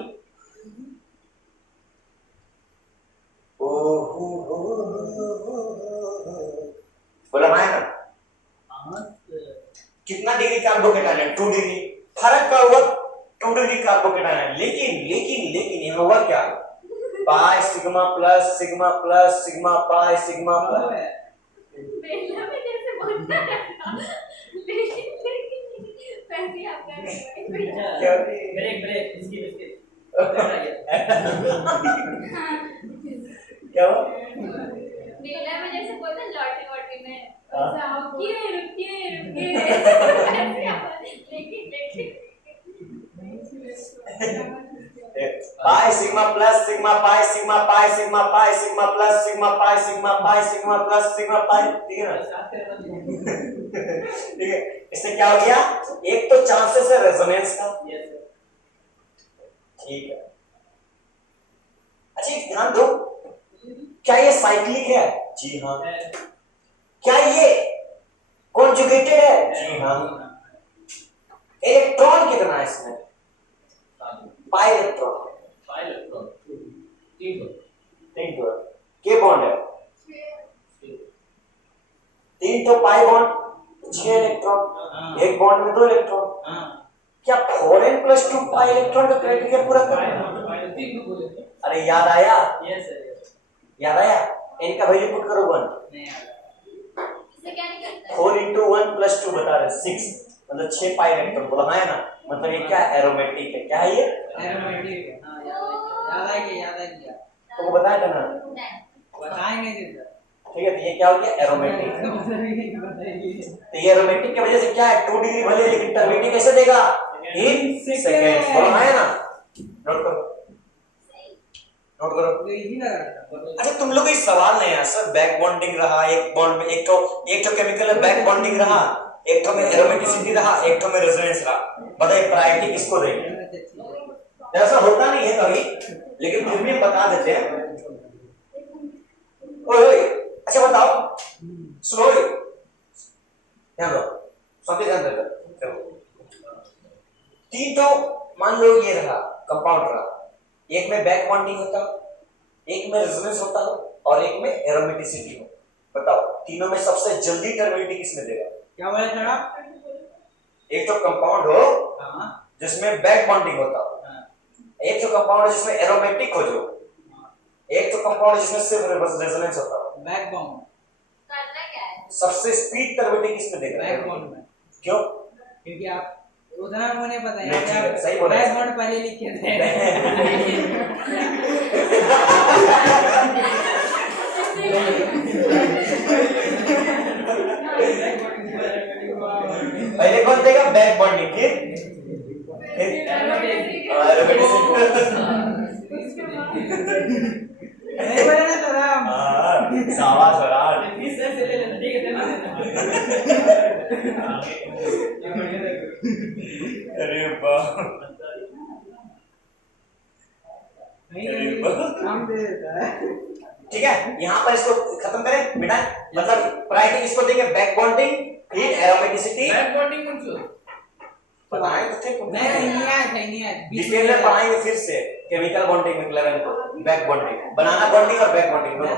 बोला है ना? कितना डिग्री कार्बोकेटाइन है? 2 डिग्री। फर्क का हुआ 2 डिग्री कार्बोकेटाइन है, लेकिन लेकिन लेकिन यहाँ हुआ क्या? Pi sigma plus sigma plus sigma pi sigma plus. पहला में जैसे बोलता रहता, लेकिन पहले आप कर रहे ब्रेक ब्रेक इसकी बिस्किट क्या हुआ? पहला में जैसे बोलता लॉटरी वॉटरी में हाँ। ऐसा रुकिए रुकिए रुकिए ऐसे आप लेकिन pi sigma plus sigma pi sigma pi sigma pi sigma plus sigma pi sigma pi sigma plus sigma pi. ठीक है ना? ठीक है, इससे क्या हो गया? एक तो चांसेस है रेजोनेंस का। ठीक है, अच्छा एक ध्यान दो, क्या ये साइक्लिक है? जी हाँ। क्या ये कॉन्जुगेटेड है? जी हाँ। इलेक्ट्रॉन कितना है इसमें? Pi electron. 3 तो के बॉन्ड है? 3 तो पाई बॉन्ड, 6 इलेक्ट्रॉन। एक बॉन्ड में 2 इलेक्ट्रॉन। क्या 4n + 2 पाई इलेक्ट्रॉन का क्राइटेरिया पूरा कर? अरे याद आया? याद आया? n का वैल्यू पुट करो 1। इससे क्या निकलता है? 4 × 1 + 2 बता रहे 6, मतलब 6 पाई इलेक्ट्रॉन। बोला है ना? मतलब ये क्या एरोमेटिक है? क्या है ये? एरोमेटिक है। हाँ, याद आ गया। तो वो बताया था ना? बताएंगे सर। ठीक है, तो ये क्या हो गया? एरोमेटिक। तो ये एरोमेटिक की वजह से क्या है? 2 डिग्री भले, लेकिन टर्बिनिटी कैसे देगा? In second. बोला है ना? नोट करो, नोट करो। तो इजी लग रहा था। अच्छा तुम लोग इस सवाल नहीं है सर, बैक बॉन्डिंग रहा, एक बॉन्ड में एक तो केमिकल है बैक बॉन्डिंग रहा, एक तो में एरोमेटिसिटी रहा, एक तो में रेजोनेंस रहा। बताइए प्रायोरिटी किसको देंगे? ऐसा होता नहीं है कभी, लेकिन फिर भी बता देते हैं। ओए अच्छा बताओ, सुनो ध्यान दो, सबके ध्यान दो। चलो 3 तो मान लो ये रहा कंपाउंड रहा, एक में बैक बॉन्डिंग होता, एक में रेजोनेंस होता हो और एक में एरोमेटिसिटी हो। बताओ तीनों में सबसे जल्दी टर्बिडिटी किसमें देगा? क्या बोले सर आप? एक तो कंपाउंड हो हाँ जिसमें बैक बॉन्डिंग होता हो, एक तो कंपाउंड जिसमें एरोमेटिक हो जो, एक तो कंपाउंड जिसमें सिर्फ रेजोनेंस होता हो। बैक बॉन्ड करना क्या है? सबसे स्पीड टर्बिडिटी किसमें देगा? बैक बॉन्ड में। क्यों? क्योंकि आप उतना मुझे पता है नहीं, ठीक है, आप सही बोला। बैक बॉन्ड पहले लिखे थे। पहले कौन देगा? बैक बॉन्डिंग की नहीं बोले ना सर आप? शाबाश फरहान। अरे वाह, नहीं काम दे देता है। ठीक है, यहाँ पर इसको खत्म करें बेटा। मतलब प्रायोरिटी इसको देंगे बैक बॉन्डिंग, फिर एरोमेटिसिटी। बैक बॉन्डिंग कौन सी? पढ़ाएं तो थे नहीं आया डिटेल में पढ़ाएंगे फिर से केमिकल बॉन्डिंग में क्लेवन को बैक बॉन्डिंग, बनाना बॉन्डिंग और बैक बॉन्डिंग दोनों।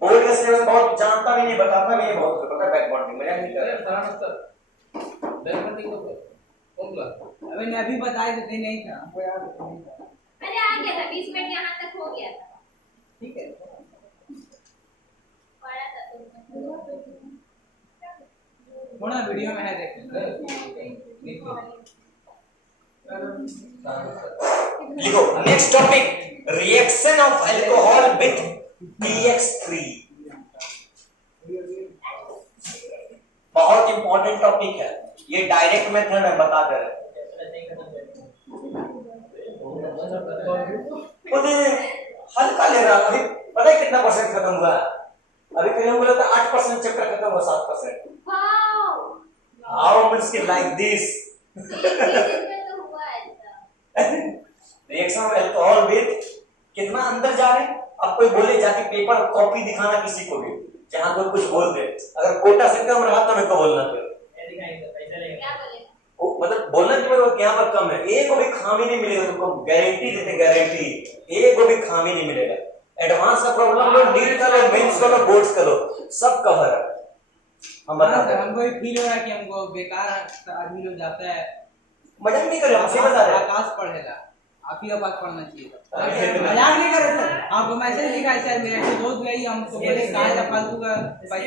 बोर्ड का सिलेबस बहुत जानता भी नहीं, बताता भी नहीं, बहुत पता बैक बॉन्डिंग में नहीं कर बैक बॉन्डिंग को कौन बोला? अबे मैं अभी बता देते नहीं था हमको याद नहीं था। अरे आ गया था 20 मिनट यहाँ तक हो गया था। ठीक है पढ़ा था तुमने। थोड़ा वीडियो में है देख लिखो। Next topic, reaction of alcohol with PX3। बहुत इंपॉर्टेंट टॉपिक है ये, डायरेक्ट मेथड है, बता दे रहे हल्का ले रहा। अभी पता है कितना परसेंट खत्म हुआ है? अभी कहीं बोला था 8% चैप्टर खत्म हुआ, 7%। वाओ। हाउ मींस की लाइक दिस इसमें तो हुआ ऐसा। रिएक्शन ऑफ अल्कोहल विथ, कितना अंदर जा रहे हैं। अब कोई बोले जाके पेपर कॉपी दिखाना किसी को भी, जहां कोई कुछ बोल दे, अगर कोटा से कम रहा तो मेरे को बोलना फिर क्या बोले? मतलब बोलना कि मेरे यहाँ पर कम है, एक को भी खामी नहीं मिलेगा तुमको, गारंटी देते, गारंटी, एक को भी खामी नहीं मिलेगा। एडवांस का प्रॉब्लम लो, नीट का लो, मेंस का लो, बोर्ड्स का लो, सब कवर है। हम बताते हैं, हमको फील हो रहा है कि हमको बेकार आदमी लोग जाता है। मजाक नहीं कर रहे, हम सही बता रहे हैं। आकाश पढ़ेगा, आप ही का बात पढ़ना चाहिए। मजाक नहीं कर रहे सर, आपको मैसेज लिखा है सर, मेरे एक दोस्त गई हमको बोले कहा था फालतू का पैसा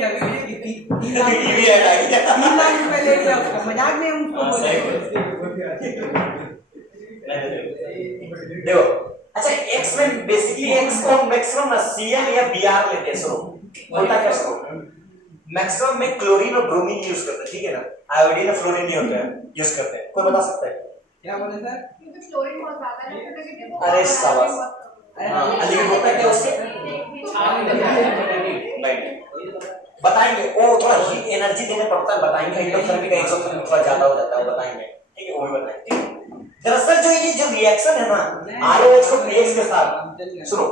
3 लाख रुपए ले लिया उसका, मजाक में हम उसको बोले। देखो अच्छा, एक्स में बेसिकली एक्स को मैक्सिमम ना Cl या Br लेते हैं। सो होता क्या सो, मैक्सिमम में क्लोरीन और ब्रोमीन यूज करते हैं, ठीक है ना, आयोडीन और फ्लोरीन नहीं होता है, यूज करते हैं। कोई बता सकता है क्या बोले सर? क्योंकि क्लोरीन बहुत ज्यादा है। अरे शाबाश, लेकिन होता क्या उससे बताएंगे, वो थोड़ा एनर्जी देने पड़ता है, बताएंगे। एंडोथर्मिक का एक्सोथर्मिक थोड़ा ज्यादा हो जाता है, वो बताएंगे, ठीक है, वो भी बताएंगे, ठीक है। दरअसल जो ये जो रिएक्शन है ना ROH को pH के साथ, सुनो,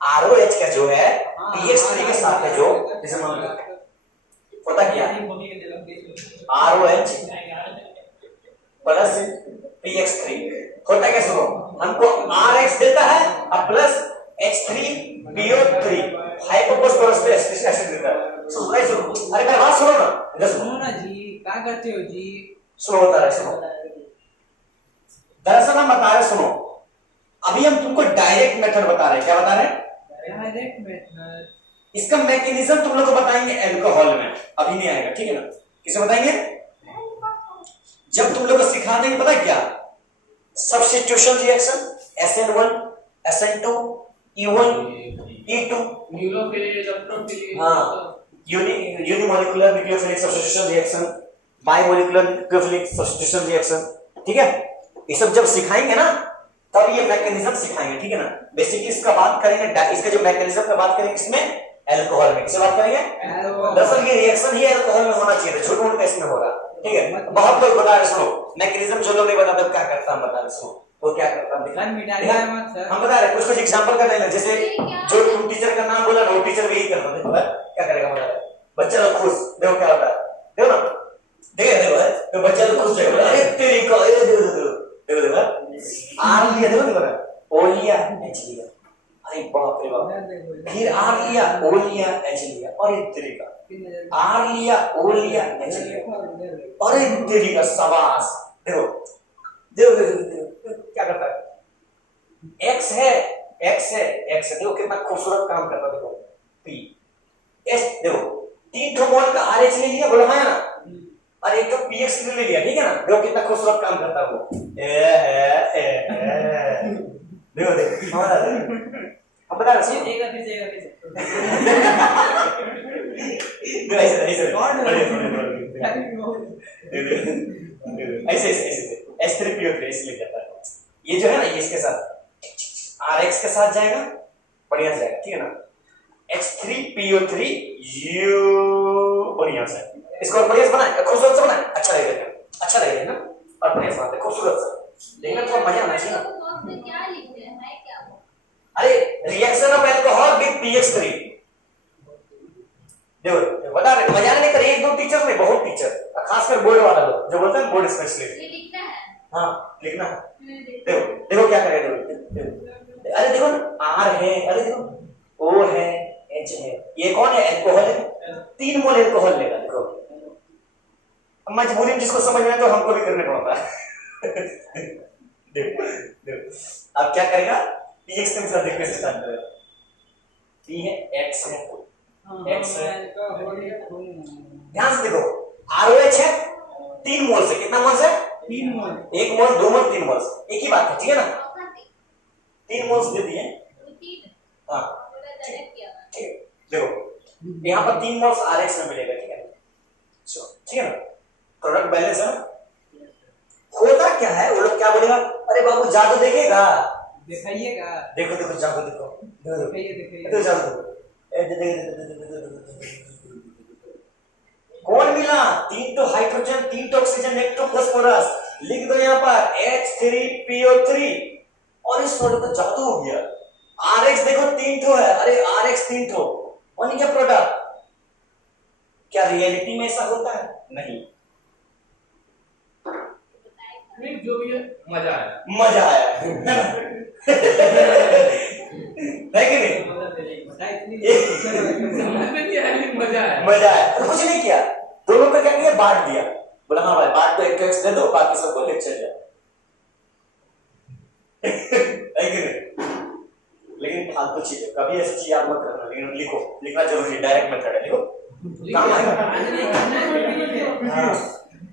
ROH का जो है pH3 के साथ है, जो जैसे मान लो होता क्या ROH प्लस pH3 होता क्या, सुनो, हमको RH देता है और प्लस H3PO3 हाइपोफॉस्फोरस पे एसिटिक एसिड देता है। सुनो अरे मेरी बात सुनो ना, इधर सुनो ना जी, क्या करते हो जी? सुनो बता रहे, सुनो, दरअसल हम बता रहे, सुनो, अभी हम तुमको डायरेक्ट मेथड बता रहे हैं। क्या बता रहे हैं? Direct method. इसका मैकेनिज्म तुम लोग को बताएंगे अल्कोहल में, अभी नहीं आएगा, ठीक है ना। किसे बताएंगे? जब तुम लोग को सिखा देंगे, पता है क्या, substitution reaction, SN1 SN2 E1 E2, nucleophilic, electrophilic, हाँ, unimolecular nucleophilic substitution reaction, bimolecular nucleophilic substitution reaction, ठीक है। ये सब जब सिखाएंगे ना तब ये मैकेनिज्म सिखाएंगे, ठीक है ना। बेसिकली इसका बात करेंगे, इसका जो मैकेनिज्म का बात करेंगे किसमें, अल्कोहल में। किसे बात करेंगे? दरअसल ये रिएक्शन ही अल्कोहल में होना चाहिए, झूठ मूठ इसमें हो रहा, ठीक है। बहुत लोग बता रहे, सुनो मैकेनिज्म जो लोग नहीं बताते क्या करता हम बता रहे, सुनो वो क्या करता हम हम बता रहे, कुछ कुछ एग्जांपल कर लेना। जैसे जो तुम टीचर का नाम बोला ना, वो टीचर भी यही करता है, क्या करेगा बता रहे, बच्चा लोग खुश, देखो क्या होता है, देखो ना, देखो तो बच्चा लोग खुश है, अरे तेरी का, देखो देखो देखो देखो आर लिया, देखो देखो ओ लिया, अरे बाप रे बाप। फिर आर लिया, ओ लिया, एच लिया, और एक तरीका आर लिया, ओ लिया, एच लिया, और एक तरीका शाबाश। देखो देखो देखो क्या करता है, एक्स है, एक्स है, एक्स है, देखो कितना खूबसूरत काम करता है। देखो पी एस, देखो 3 ठो मोल का आर एच ले लिया, बोला है ना, और एक तो पी एक्स ले लिया, ठीक है ना। देखो कितना खूबसूरत काम करता है वो। देखो देखो हम बता रहे हैं ऐसे ऐसे ऐसे H3PO3 इसलिए करता है। ये जो है ना, ये इसके साथ RX के साथ जाएगा, बढ़िया से जाएगा, ठीक है ना। H3PO3 U बढ़िया से, इसको बढ़िया से बनाए, खूबसूरत से बनाए, अच्छा लगेगा, अच्छा लगेगा ना, और बढ़िया से खूबसूरत से। लेकिन थोड़ा मजा आना चाहिए ना। क्या लिखते हैं, है क्या वो? अरे reaction of alcohol with pH3, देखो बता रहे, मजा नहीं करे। 1-2 टीचर नहीं, बहुत टीचर, खासकर बोर्ड वाला लोग जो बोलते हैं बोर्ड स्पेशलिस्ट। ये लिखना है। हाँ लिखना है। देखो देखो क्या करेगा, देखो अरे देखो आर है, अरे देखो ओ है, एच है, ये कौन है, अल्कोहल है, 3 मोल अल्कोहल लेगा। देखो मजबूरी में जिसको समझ में तो हमको भी करने पड़ता है। देखो देखो अब क्या करेगा, pH के साथ देखने से स्टार्ट करेगा। p है, x है, x है, ध्यान से देखो ROH है 3 मोल से, कितना मोल से, 3 मोल, 1 मोल, 2 मोल, 3 मोल, एक ही बात है, ठीक है ना। 3 मोल्स दे दिए, हाँ ठीक है। देखो यहाँ पर 3 मोल्स RX में मिलेगा, ठीक है, ठीक है ना। प्रोडक्ट बैलेंस है ना। होता क्या है, वो लोग क्या बोलेगा, अरे बाबू जादू देखेगा, दिखाइएगा, देखो देखो जादू देखो, दिखाइए दिखाइए, देखो जादू कौन मिला, 3 तो हाइड्रोजन, 3 तो ऑक्सीजन, 1 तो फास्फोरस, लिख दो यहाँ पर H3PO3, और इस प्रोडक्ट का जादू हो गया। RX देखो 3 ठो है, अरे RX 3 ठो, और क्या प्रोडक्ट। क्या रियलिटी में ऐसा होता है, नहीं। जो भी है मजा आया, मजा आया है कि नहीं, समझ में नहीं आया लेकिन मजा आया, मजा आया। तो कुछ नहीं किया, दोनों को क्या किया, बांट दिया, बोला हाँ भाई बांट दो, 1 एक्स दे दो, बाकी सबको लेक्चर जाए। है कि नहीं। लेकिन फालतू चीज है, कभी ऐसी चीज याद मत करना, लेकिन लिखो, लिखना जरूरी है, डायरेक्ट मेथड है, लिखो काम आएगा। हाँ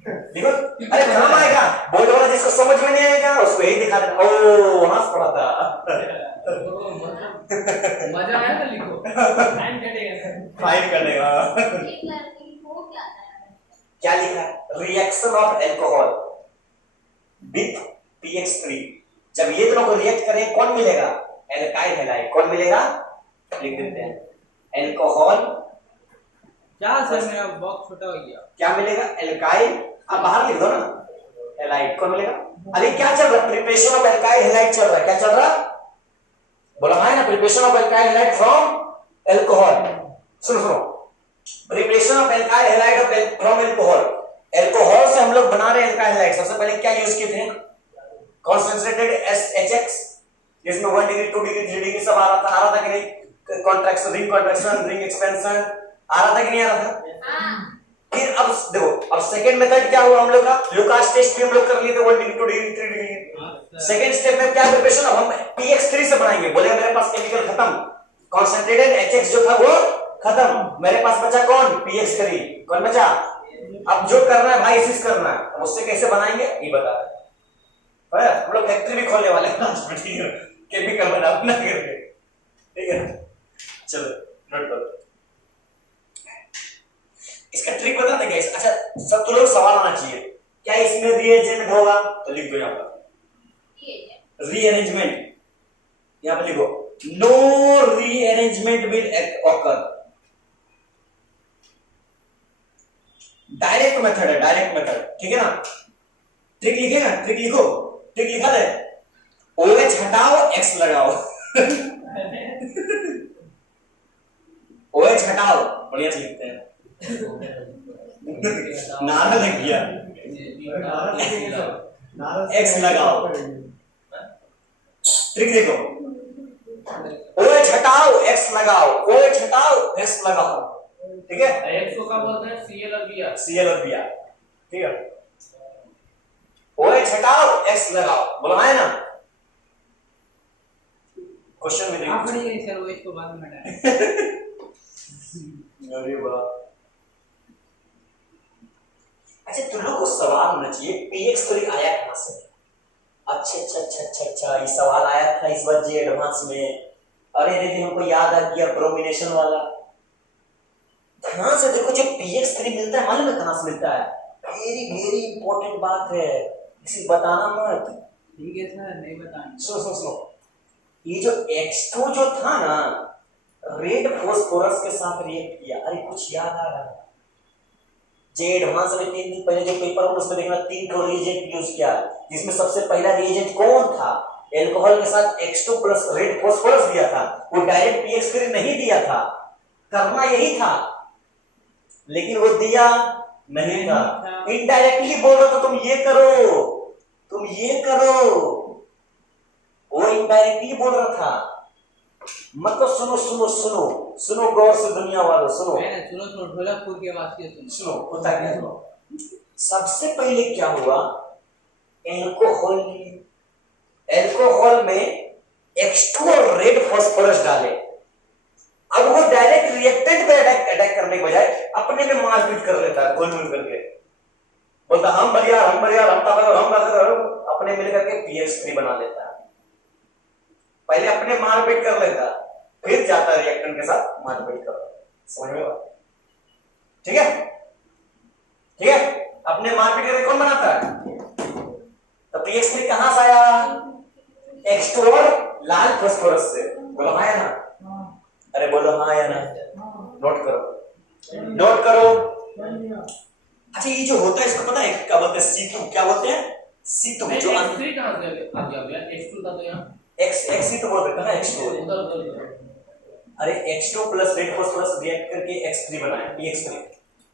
देखो, अरे काम आएगा, बोर्ड वाला जिसको समझ में नहीं आएगा उसको यही दिखा देना, ओ हंस पड़ा था। मजा आया तो लिखो, फाइन करेगा, फाइन कर देगा। क्या लिखा है, reaction of alcohol with pH3, जब ये दोनों को रिएक्ट करें कौन मिलेगा, एल्काइल हैलाइड, कौन मिलेगा, लिख देते हैं अल्कोहल। क्या सर मेरा बॉक्स छोटा हो गया, क्या मिलेगा, एल्काइल, आप बाहर लिख दो ना, हैलाइड कौन मिलेगा। अरे क्या चल रहा है, प्रिपरेशन ऑफ एल्काइल हैलाइड चल रहा है, क्या चल रहा है, बोला है ना, preparation of alkyl halide from alcohol. सुनो सुनो, preparation of alkyl halide from alcohol, alcohol से हम लोग बना रहे हैं एल्काइल हैलाइड। सबसे पहले क्या यूज किए थे, कॉन्सेंट्रेटेड SHX, जिसमें 1 डिग्री 2 डिग्री 3 डिग्री सब आ रहा था कि नहीं, कॉन्ट्रैक्शन, रिंग एक्सपेंशन आ रहा था कि नहीं आ रहा था। फिर अब देखो, अब सेकंड मेथड क्या हुआ हम लोग का, लुकास टेस्ट भी हम लोग कर लिए थे, 1 degree 2 degree 3 degree. Second step में क्या प्रिपरेशन, अब हम pH3 से बनाएंगे। बोले मेरे पास केमिकल खत्म, कॉन्सेंट्रेटेड HX जो था वो खत्म, मेरे पास बचा कौन, pH3, कौन बचा। अब जो करना है भाई इसी से करना है, अब उससे कैसे बनाएंगे ये बता रहे हैं। हम लोग फैक्ट्री भी खोलने वाले हैं, केमिकल बना करके, ठीक है। चलो नोट करो, इसका ट्रिक बता देंगे। अच्छा सब तो लोग सवाल आना चाहिए, क्या इसमें रीअरेंजमेंट होगा, तो लिख दो यहाँ पर रीअरेंजमेंट, यहाँ पर लिखो no rearrangement will occur. Direct method है, डायरेक्ट मेथड, ठीक है ना। ट्रिक लिखेगा, ट्रिक लिखो, ट्रिक लिखा है, OH हटाओ X लगाओ। OH हटाओ, बढ़िया से लिखते हैं, नारा लग गया, X लगाओ। ट्रिक देखो, OH x लगाओ, OH हटाओ, S लगाओ, ठीक है? एक्स को क्या बोलते हैं? Cl और Br। Cl और Br, ठीक है? OH हटाओ, X लगाओ, बोला है ना? क्वेश्चन में आप देखिए। पढ़िए सर, वो इसको बाद में हटाएं। अरे वाह। अच्छा, तुम लोग को सवाल होना चाहिए px3 आया कहां से? अच्छा, ये सवाल आया था इस बार जे एडवांस में। अरे देखिए, हमको याद आ गया ब्रोमिनेशन वाला। ध्यान से देखो, जो px3 मिलता है मालूम है कहां से मिलता है? वेरी इंपॉर्टेंट बात है, इसे बताना मत। ठीक है सर, नहीं बताएंगे। सुनो, ये जो X2 जो था ना, रेड फास्फोरस के साथ रिएक्ट किया। अरे कुछ याद आ रहा है? जे एडवांस में 3 दिन पहले जो पेपर हुआ उसमें देखना 3 ठो रिएजेंट यूज किया, जिसमें सबसे पहला रिएजेंट कौन था? अल्कोहल के साथ X2 प्लस रेड फास्फोरस दिया था। वो डायरेक्ट px3 नहीं दिया था, करना यही था, लेकिन वो दिया नहीं था। इनडायरेक्टली बोल रहा था, तुम ये करो, वो इनडायरेक्टली बोल रहा था। मतलब सुनो गौर से दुनिया वालों, सुनो सुनो ढोलकपुर के वासी सुनो, होता क्या? सुनो, सबसे पहले क्या हुआ? अल्कोहल में X2 और रेड फास्फोरस डाले। अब वो डायरेक्ट रिएक्टेंट पे अटैक करने के बजाय अपने में मारपीट कर लेता है, गोल करके बोलता हम ताकतवर, अपने मिल करके px3 बना लेता है। पहले अपने मारपीट कर लेता, फिर जाता है रिएक्टेंट के साथ मारपीट करता। समझ में बात? ठीक है? अपने मारपीट करके कौन बनाता है? तो px3 कहां से आया? X2 और लाल फास्फोरस से। बोलो हाँ या ना? अरे बोलो हाँ या ना? नोट करो। अच्छा, ये जो होता है इसको पता है क्या बोलते हैं? C2। क्या बोलते हैं? C2 जो X3 कहां से आ गया भैया? X2 था तो यहाँ X ही तो बोल रहे थे ना, X2। अरे X2 plus red phosphorus react करके X3 बनाए, px3।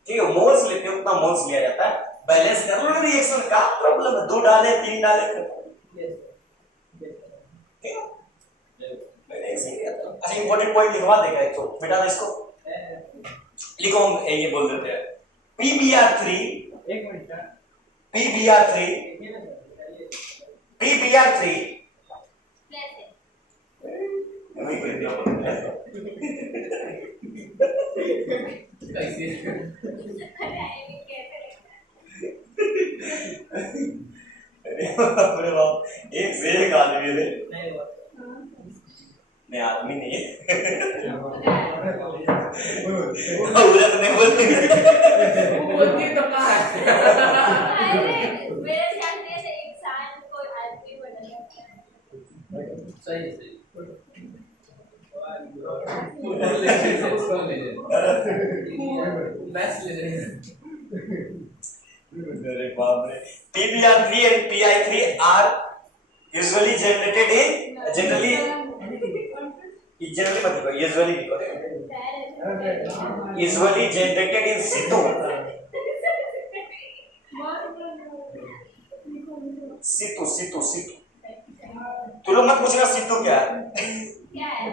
ठीक है, मोल्स लेते हैं, उतना मोल्स लिया जाता है। बैलेंस कर लो रिएक्शन, का प्रॉब्लम है? 2 डाले 3 डाले, ठीक है? अच्छा, इंपॉर्टेंट पॉइंट लिखवा देगा एक तो, मिटा दो इसको। लिखो, हम ये बोल देते हैं PBr3 एक मिनट सर, PBr3 प्लस है। कैसे? अरे आए कैसे लगता है? अरे बाप, एक से एक आदमी है। नहीं, आदमी नहीं है। औरत नहीं बोलती। बोलती तो कहाँ है? अरे मेरे ख्याल में तो इंसान को आदमी बना जाता है। सही। मैथ्स ले रहे हैं। अरे बाप रे। PBr3 and PI3 are usually generated in generally generated in situ। तुम लोग मत पूछना सितु क्या है। क्या है?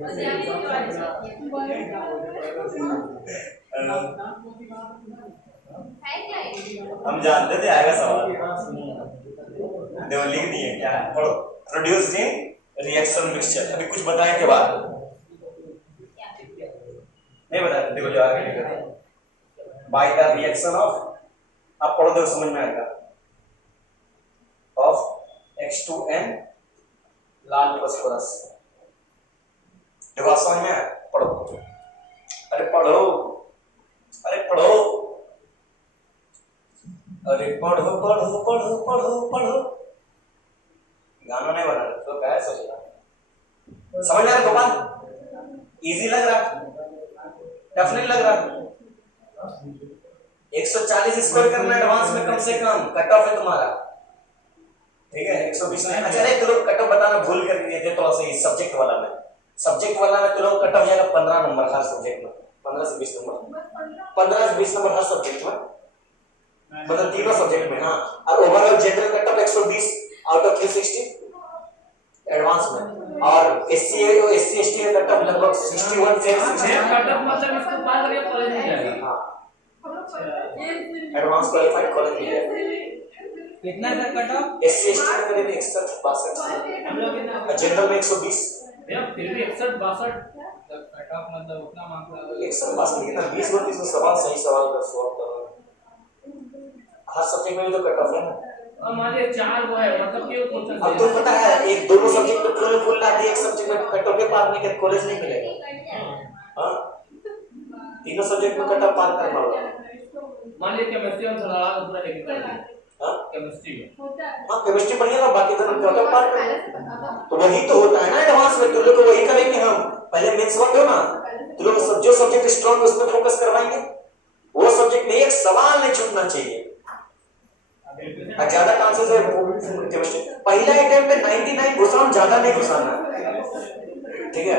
बस यहाँ पे जो है क्या है? हम जानते थे आएगा सवाल, देखो लिख दिए क्या है, पढ़ो। Producing reaction mixture. अभी कुछ बताने के बाद नहीं बताया, देखो जो आगे लिखा है बाय द रिएक्शन ऑफ, आप पढ़ो देखो समझ में आएगा, ऑफ X2N लाल फास्फोरस। देखो समझ में आया, पढ़ो। अरे पढ़ो, अरे पढ़ो। गाना नहीं बना रहे तो क्या सोच रहा? समझ रहा है गोपाल? इजी लग रहा? डेफिनेटली लग रहा। 140 स्कोर करना एडवांस में कम से कम, कट ऑफ है तुम्हारा, ठीक है? 120 नहीं। अच्छा नहीं, तो लोग कट ऑफ बताना भूल कर दिए थे थोड़ा सा। सब्जेक्ट वाला में तो लोग कट ऑफ जाएगा 15 नंबर हर सब्जेक्ट में, 15 से 20 नंबर, 15 से 20 नंबर हर सब्जेक्ट में, मतलब तीनों सब्जेक्ट में। हाँ, और overall general cut off 120 out of 360 advance में। और एससी एसटी का कट ऑफ लगभग 61 से 60। कट ऑफ मतलब इसको पार करिए कॉलेज में जाएगा। एडवांस क्वालिफाइड कॉलेज में जाएगा। कितना था कट ऑफ? एससी एसटी में करीब 61-62, हम लोग इतना जनरल में 120। भैया फिर भी 61-62 कट ऑफ मतलब उतना मांग रहा है। 162 कितना 20-32 में सवाल सही सवाल का सॉल्व करो। हर सब्जेक्ट में भी तो कट ऑफ है ना। अब मान लीजिए 4 वो है मतलब कि क्वेश्चन अब तो पता है एक दोनों सब्जेक्ट में फुल ला दी, एक सब्जेक्ट में कट ऑफ के पार नहीं कर कॉलेज नहीं मिलेगा। हां तीनों सब्जेक्ट में कट ऑफ पार करना होगा। मान लीजिए केमिस्ट्री हम थोड़ा पूरा टेक्निकल हां केमिस्ट्री में हां केमिस्ट्री बढ़िया ना, बाकी तो कट ऑफ पार कर। तो वही तो होता है ना एडवांस में, तुम लोग को वही करेंगे हम। पहले मेंस वन दो ना, तुम लोग सब जो सब्जेक्ट स्ट्रांग है उस पर फोकस करवाएंगे। वो सब्जेक्ट में एक सवाल नहीं छूटना चाहिए। ज्यादा चांसेस है केमिस्ट्री पहला अटेम्प्ट में 99 घुसाओ, ज्यादा नहीं घुसाना, ठीक है।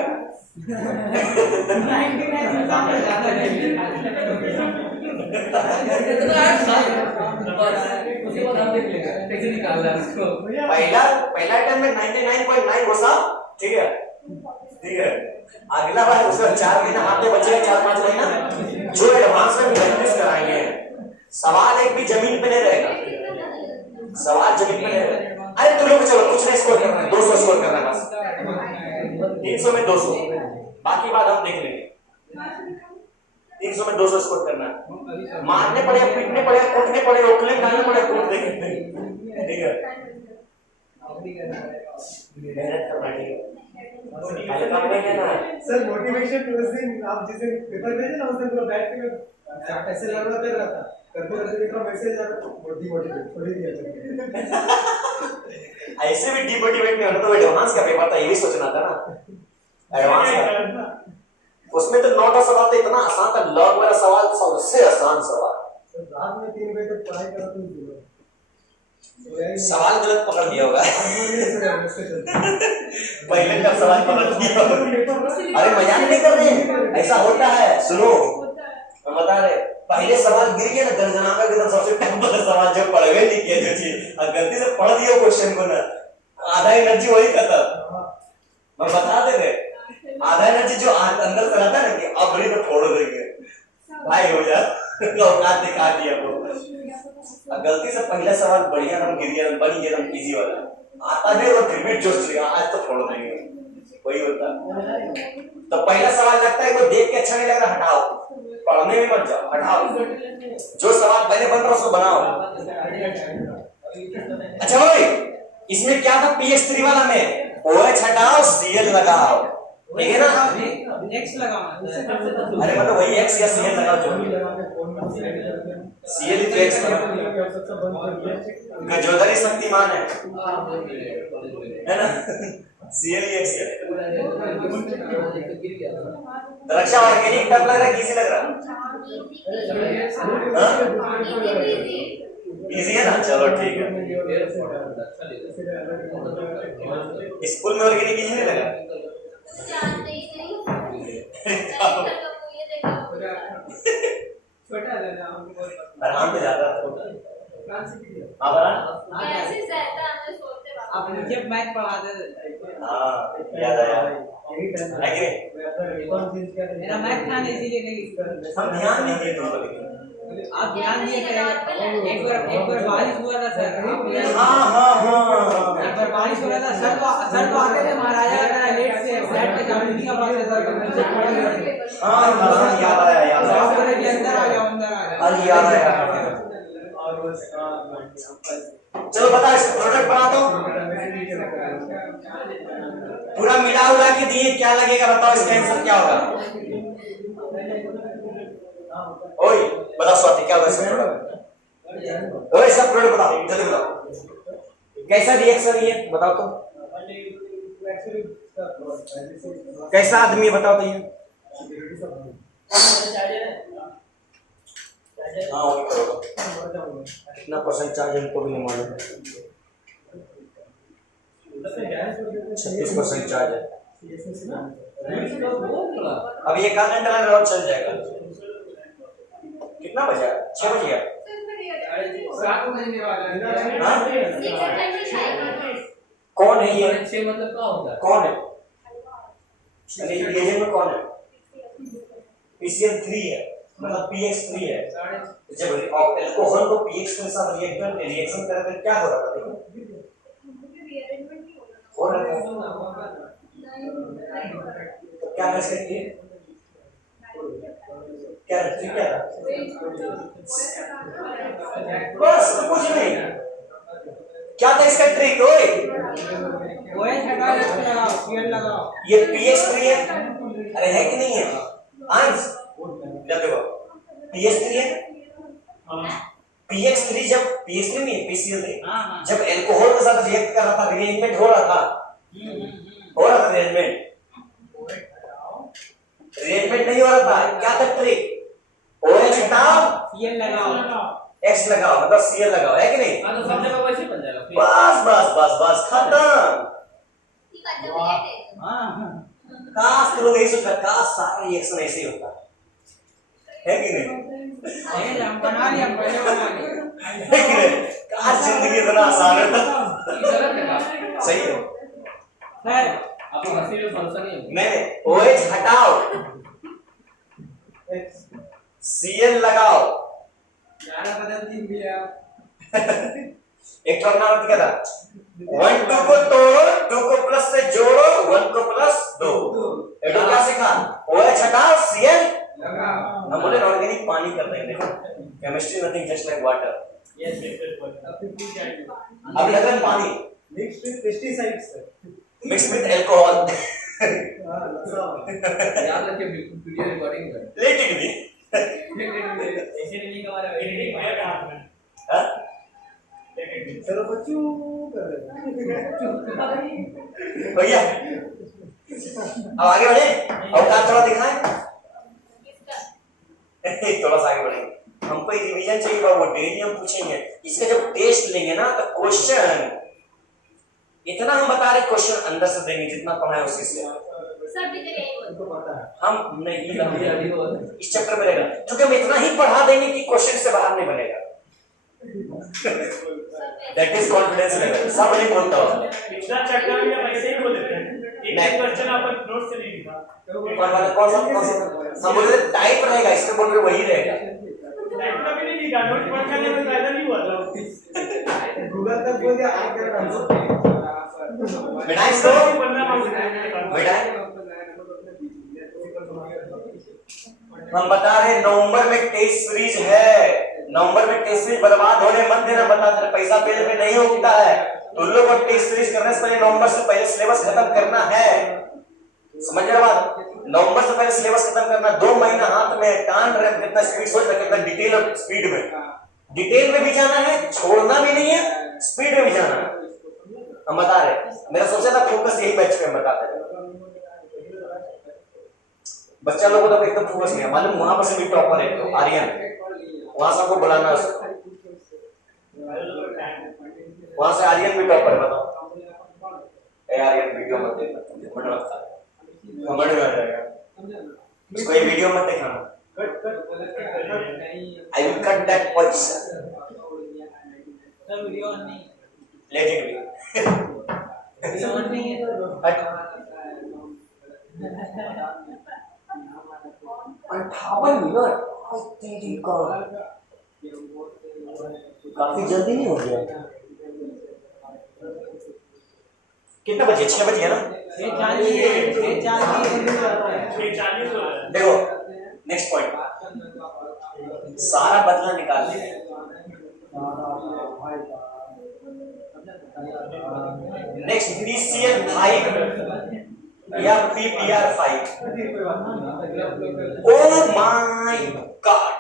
99 एग्जाम में ज्यादा नहीं। उसके बाद हम देख लेंगे कैसे निकालना है उसको। पहला अटेम्प्ट में 99.9 घुसाओ, ठीक है ठीक है। अगला बार उसका 4 महीना हाथ में बचेगा, 4-5 महीना जो एडवांस में प्रैक्टिस कराएंगे। सवाल एक भी जमीन पे नहीं रहेगा, सवाल जमीन पे नहीं रहेगा। अरे तुम लोग चलो कुछ नहीं स्कोर करना है, 200 स्कोर करना है बस, 300 में 200, बाकी बात हम देख लेंगे। 300 में 200 स्कोर करना है। मारने पड़े, पीटने पड़े, कूटने पड़े, ओखले डालने पड़े, कूट देंगे, ठीक है। मेहनत करना, ठीक है। सर मोटिवेशन उस दिन आप जिस दिन पेपर भेजे ना उस दिन पूरा बैठ के ऐसे लग रहा था, करते करते देखा मैसेज आ रहा डिमोटिवेट थोड़ी दिया। ऐसे भी डिमोटिवेट नहीं होना, तो एडवांस का पेपर था, यही सोचना था ना एडवांस का। उसमें तो 9 सवाल तो इतना आसान था, लॉग वाला सवाल सबसे आसान सवाल। सर रात में 3 बजे तक पढ़ाई करा तुम सवाल गलत पकड़ दिया होगा। पहले का सवाल पकड़ दिया होगा। अरे मजाक नहीं कर रहे, ऐसा होता है। सुनो मैं बता रहे, पहले सवाल गिर गया ना गनगना का, एकदम सबसे टफ वाला सवाल जो पढ़ गए नहीं किया जो चीज और गलती से पढ़ दिया क्वेश्चन को ना, आधा एनर्जी वही खत्म। मैं बता दे रहे, आधा एनर्जी जो अंदर से रहता है ना कि अब बड़ी तो फोड़ देंगे भाई, हो जा औकात दिखा दिया वो। गलती से पहला सवाल बढ़िया हम गिर गया, बन गया एकदम इजी वाला, आता भी और फिर भी जोश लिया आज तो फोड़ देंगे, वही होता। तो पहला सवाल लगता है वो देख के अच्छा नहीं लग रहा, हटाओ, पढ़ने में मत जाओ, हटाओ। जो सवाल पहले बन रहा उसको बनाओ। अच्छा भाई इसमें क्या था PX3 वाला में, OH हटाओ CL लगाओ, ठीक है ना। X लगाना। अरे मतलब वही X या CL लगाओ, जो CL ही तो X गजोदरी शक्तिमान है ना, CL ही X है। रक्षा ऑर्गेनिक टफ लग रहा है किसी लग रहा इजी है ना, चलो ठीक है। स्कूल में ऑर्गेनिक इजी नहीं लगा, छोटा लगा फरहान पे ज्यादा आप मुझे मैथ पढ़ाते थे। हाँ याद आया, मेरा मैथ था नहीं इसीलिए नहीं। हम ध्यान नहीं दिए तुमको, लेकिन आप ध्यान दिए थे। एक बार बारिश हुआ था सर। हाँ एक बार बारिश हो रहा था सर तो आते थे महाराजा का लेट से फ्लैट पे जामुनी का पास है सर। हाँ याद आया अंदर आ जाओ अरे याद आया। चलो बता इसका प्रोडक्ट बना दो, पूरा मिला उला के दिए, क्या लगेगा बताओ, इसका आंसर क्या होगा। ओए बताओ स्वाति क्या होगा इसका प्रोडक्ट, ओए इसका प्रोडक्ट बताओ जल्दी बताओ, कैसा रिएक्शन ये बताओ तो, कैसा आदमी बताओ तो ये। हाँ वही करो, कितना परसेंट चार्ज इनको भी नहीं मालूम, 36% चार्ज है। अब ये का घंटा लग रहा है, चल जाएगा। कितना बजा, 6 बज गया। कौन है ये, मतलब क्या होता है, कौन है यानी रिएजेंट में कौन है? PCl3 है, मतलब pH3 है। जब अल्कोहल को pH के साथ रिएक्शन करके क्या हो रहा था? देखो हो रहा है। तो क्या है इसका ये? क्या ट्रिक क्या था? बस कुछ नहीं। क्या था इसका ट्रिक? ओए ये pH3 है, अरे है कि नहीं है? आंस जब देखो pH3 है, pH3 जब pH3 नहीं है PCl3 जब अल्कोहल के साथ रिएक्ट कर रहा था, रिएक्ट हो रहा था रिएक्ट नहीं हो रहा था। क्या था ट्रिक? OH हटाओ, Cl लगाओ, X लगाओ, मतलब Cl लगाओ, है कि नहीं? हाँ तो सब जगह वैसे ही बन जाएगा फिर। बस खत्म। हाँ काश तो लोग यही सोच रहे, काश सारा रिएक्शन ऐसे ही होता है कि नहीं? ये हम बना लिया, पहले बना लिया। है कि नहीं? काश जिंदगी इतना आसान है। गलत है ना? सही है। सर आपको हंसी में भरोसा नहीं है। नहीं, OH हटाओ, Cl लगाओ। एक तो अपना मतलब क्या था? 1 2 को तोड़ो, 2 को प्लस से जोड़ो, 1 को प्लस 2। ये तो क्या सीखा? OH हटाओ, Cl हम बोले ऑर्गेनिक पानी कर रहे हैं। देखो chemistry nothing just like water. अब लग रहा है पानी Mixed with pesticides, sir. Mix with alcohol. याद रखिए बिल्कुल वीडियो रिकॉर्डिंग कर। Let it be. ऐसे नहीं लिखा हमारा एडिटिंग हो गया हाथ में। हां चलो बच्चों कर रहे भैया अब आगे बढ़े और काम थोड़ा दिखाएं। थोड़ा सा आगे बढ़ेंगे। हमको एक रिवीजन चाहिए बाबू, डेली हम पूछेंगे। इसका जब टेस्ट लेंगे ना तो क्वेश्चन इतना हम बता रहे, क्वेश्चन अंदर से देंगे जितना पढ़ा है उसी से। सब भी तेरे यही बोलते हम नहीं इस चक्कर में रहेगा, क्योंकि हम इतना ही पढ़ा देंगे कि क्वेश्चन से बाहर नहीं बनेगा। That is confidence level. सब नहीं बोलता हो पिछला चैप्टर में हम ऐसे ही बोल देते हैं, एक क्वेश्चन अपन नोट से नहीं लिखा। कौन सा हम बोले टाइप रहेगा, इसमें बोल रहे वही रहेगा। टाइप का भी नहीं लिखा, नोट पढ़ के लेवल फायदा नहीं हुआ था। गूगल तक बोल दिया आप क्या आंसर बेटा इसको बेटा हम बता रहे नवंबर में टेस्ट सीरीज है। नवंबर में टेस्ट सीरीज बर्बाद होने मत देना, बता दे पैसा पेज में नहीं उगता है। तुम लोग को टेस्ट सीरीज करने से पहले नवंबर से पहले सिलेबस खत्म करना है। समझ रहे बात? नवंबर से पहले सिलेबस खत्म करना। 2 महीना हाथ में टान रहे, कितना स्पीड सोच रहे, कितना डिटेल और स्पीड में। डिटेल में भी जाना है, छोड़ना भी नहीं है, स्पीड में भी जाना है। हम बता रहे, मेरा सोचा था फोकस यही बैच पे हम बताते हैं। बच्चा लोगों को तो एकदम फोकस नहीं है मालूम। वहां पर से भी टॉपर है तो आर्यन, वहां से आपको बुलाना है, वहां से आर्यन भी टॉपर है। बताओ ए आर्यन वीडियो मत देखना, घमंड मत कर, घमंड में आ जाएगा। इसको ये वीडियो मत दिखाना। I will cut that voice. Video नहीं, लेट इट बी। वीडियो नहीं है। 58 मिनट तेरी का काफी जल्दी नहीं हो गया? कितना बजे? 6 बजे ना? ये 40 देखो नेक्स्ट पॉइंट, सारा बदला निकाल ले। नेक्स्ट PCl5 या PPR5। Oh my God,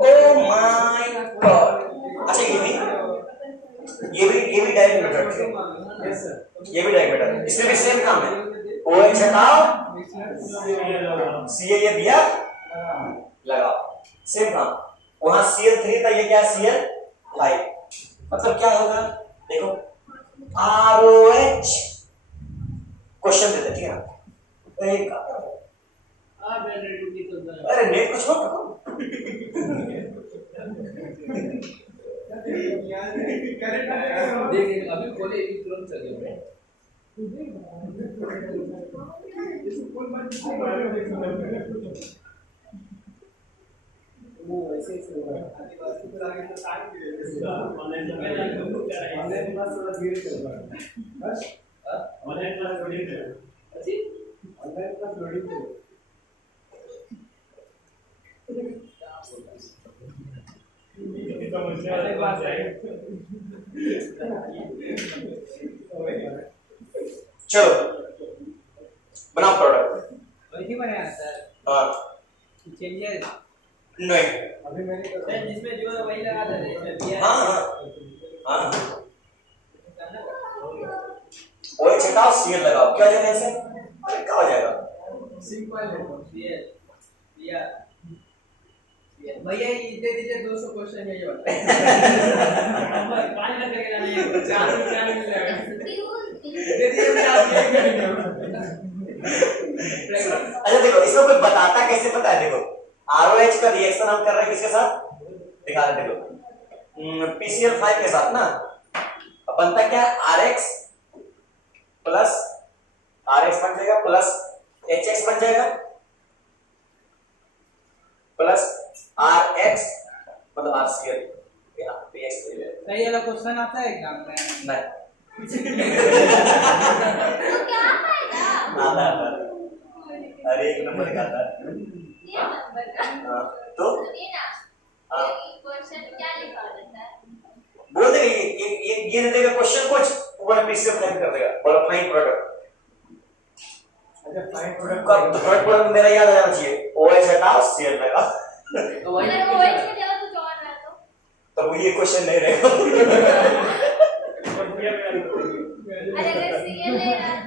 oh my God. अच्छा ये भी डायरेक्ट मेथड है। यस सर, ये भी डायरेक्ट मेथड, इसमें भी सेम काम है। OH हटाओ, Cl ये दिया लगाओ, सेम काम। वहां Cl3 था, ये क्या Cl5। मतलब क्या होगा देखो, ROH क्वेश्चन देते ठीक है। अरे नेट कुछ हो देखिए अभी खोले, अभी तुरंत चल गया। वो वैसे ही चल रहा है आदिवासी पर आगे तो टाइम भी ऑनलाइन क्लास थोड़ा धीरे चल रहा है बस ऑनलाइन क्लास लोडिंग है ऑनलाइन क्लास लोडिंग है इसका मुझे क्लास है चलो बनाओ प्रोडक्ट। वही बनाया सर, हाँ चेंजेस नहीं अभी मैंने सर जिसमें जो है वही लगा दे रहे हैं। हाँ हाँ वो छटाओ सीएल लगाओ, क्या देने से अरे क्या हो जाएगा? सिंपल है भैया भैया ये दे दीजिए 200 क्वेश्चन है ये वाला। 5 लाख लगेगा नहीं 4 मिलेगा दे दीजिए मुझे आप ये करेंगे। अच्छा देखो इसमें कोई बताता कैसे पता है? देखो आरओएच का रिएक्शन हम कर रहे हैं किसके साथ दिखा रहे, देखो PCl5 के साथ ना, अब बनता क्या RX प्लस RX बन जाएगा प्लस HX बन जाएगा प्लस RX मतलब RCl यहाँ PX सही वाला क्वेश्चन आता है एग्जाम में? नहीं तो क्या फायदा? आता आता अरे एक नंबर का आता है। ये नंबर का हाँ, तो सुनिए ना, हाँ। ये क्वेश्चन क्या लिखा रहता है? बोल देगा ये दे देगा क्वेश्चन कुछ ऊपर PCl फाइंड कर देगा बोला फाइंड प्रोडक्ट अच्छा फाइन का प्रोडक्ट मेरा याद रहना चाहिए OH हटाओ Cl लगा तो वही अगर वो एक में कुछ और रहा तो तब ये क्वेश्चन नहीं रहेगा। अरे अगर सीएल ले रहा है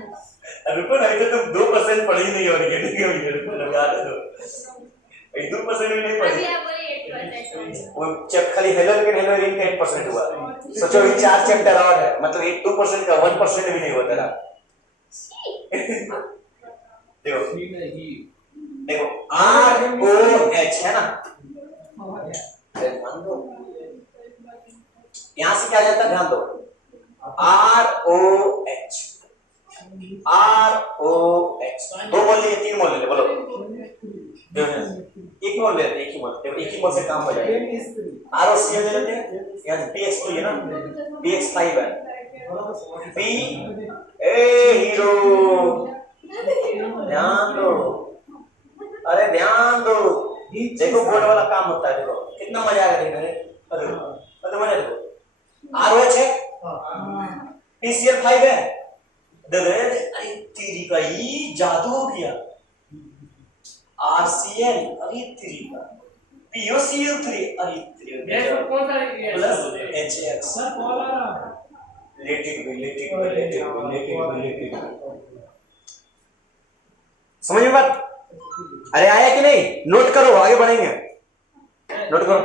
तो रुको ना, इधर तुम 2% पढ़ी नहीं हो रही है, रुको लगा दो 2% भी नहीं अभी पढ़ी। आप बोले 8% वो चैप्टर खाली हेलो लेकिन हेलो इन का 8% हुआ। सोचो ये 4 चैप्टर और है, मतलब ये 2% का 1% भी नहीं होता ना। देखो देखो ROH है ना, ध्यान दो यहां से क्या जाता है, ध्यान दो ROH दो मोल लिए 3 मोल ले बोलो, एक मोल लेते एक ही मोल, देखो एक ही मोल से काम हो जाएगा। ROCl ले लेते हैं, यहाँ PX2 है ना, PX5 है, P ए हीरो ध्यान दो, अरे ध्यान दो, देखो बोर्ड वाला काम होता है, देखो कितना मजा आएगा देखने में, अरे मजा देखो ROH है PCl5 है, अरे तेरी का ये जादू हो गया, RCl अरे तेरी का POCl3 अरे तेरी गैस में कौन सा plus reaction HX sir call आ रहा समझ में बात? अरे आया कि नहीं? नोट करो आगे बढ़ेंगे, नोट करो।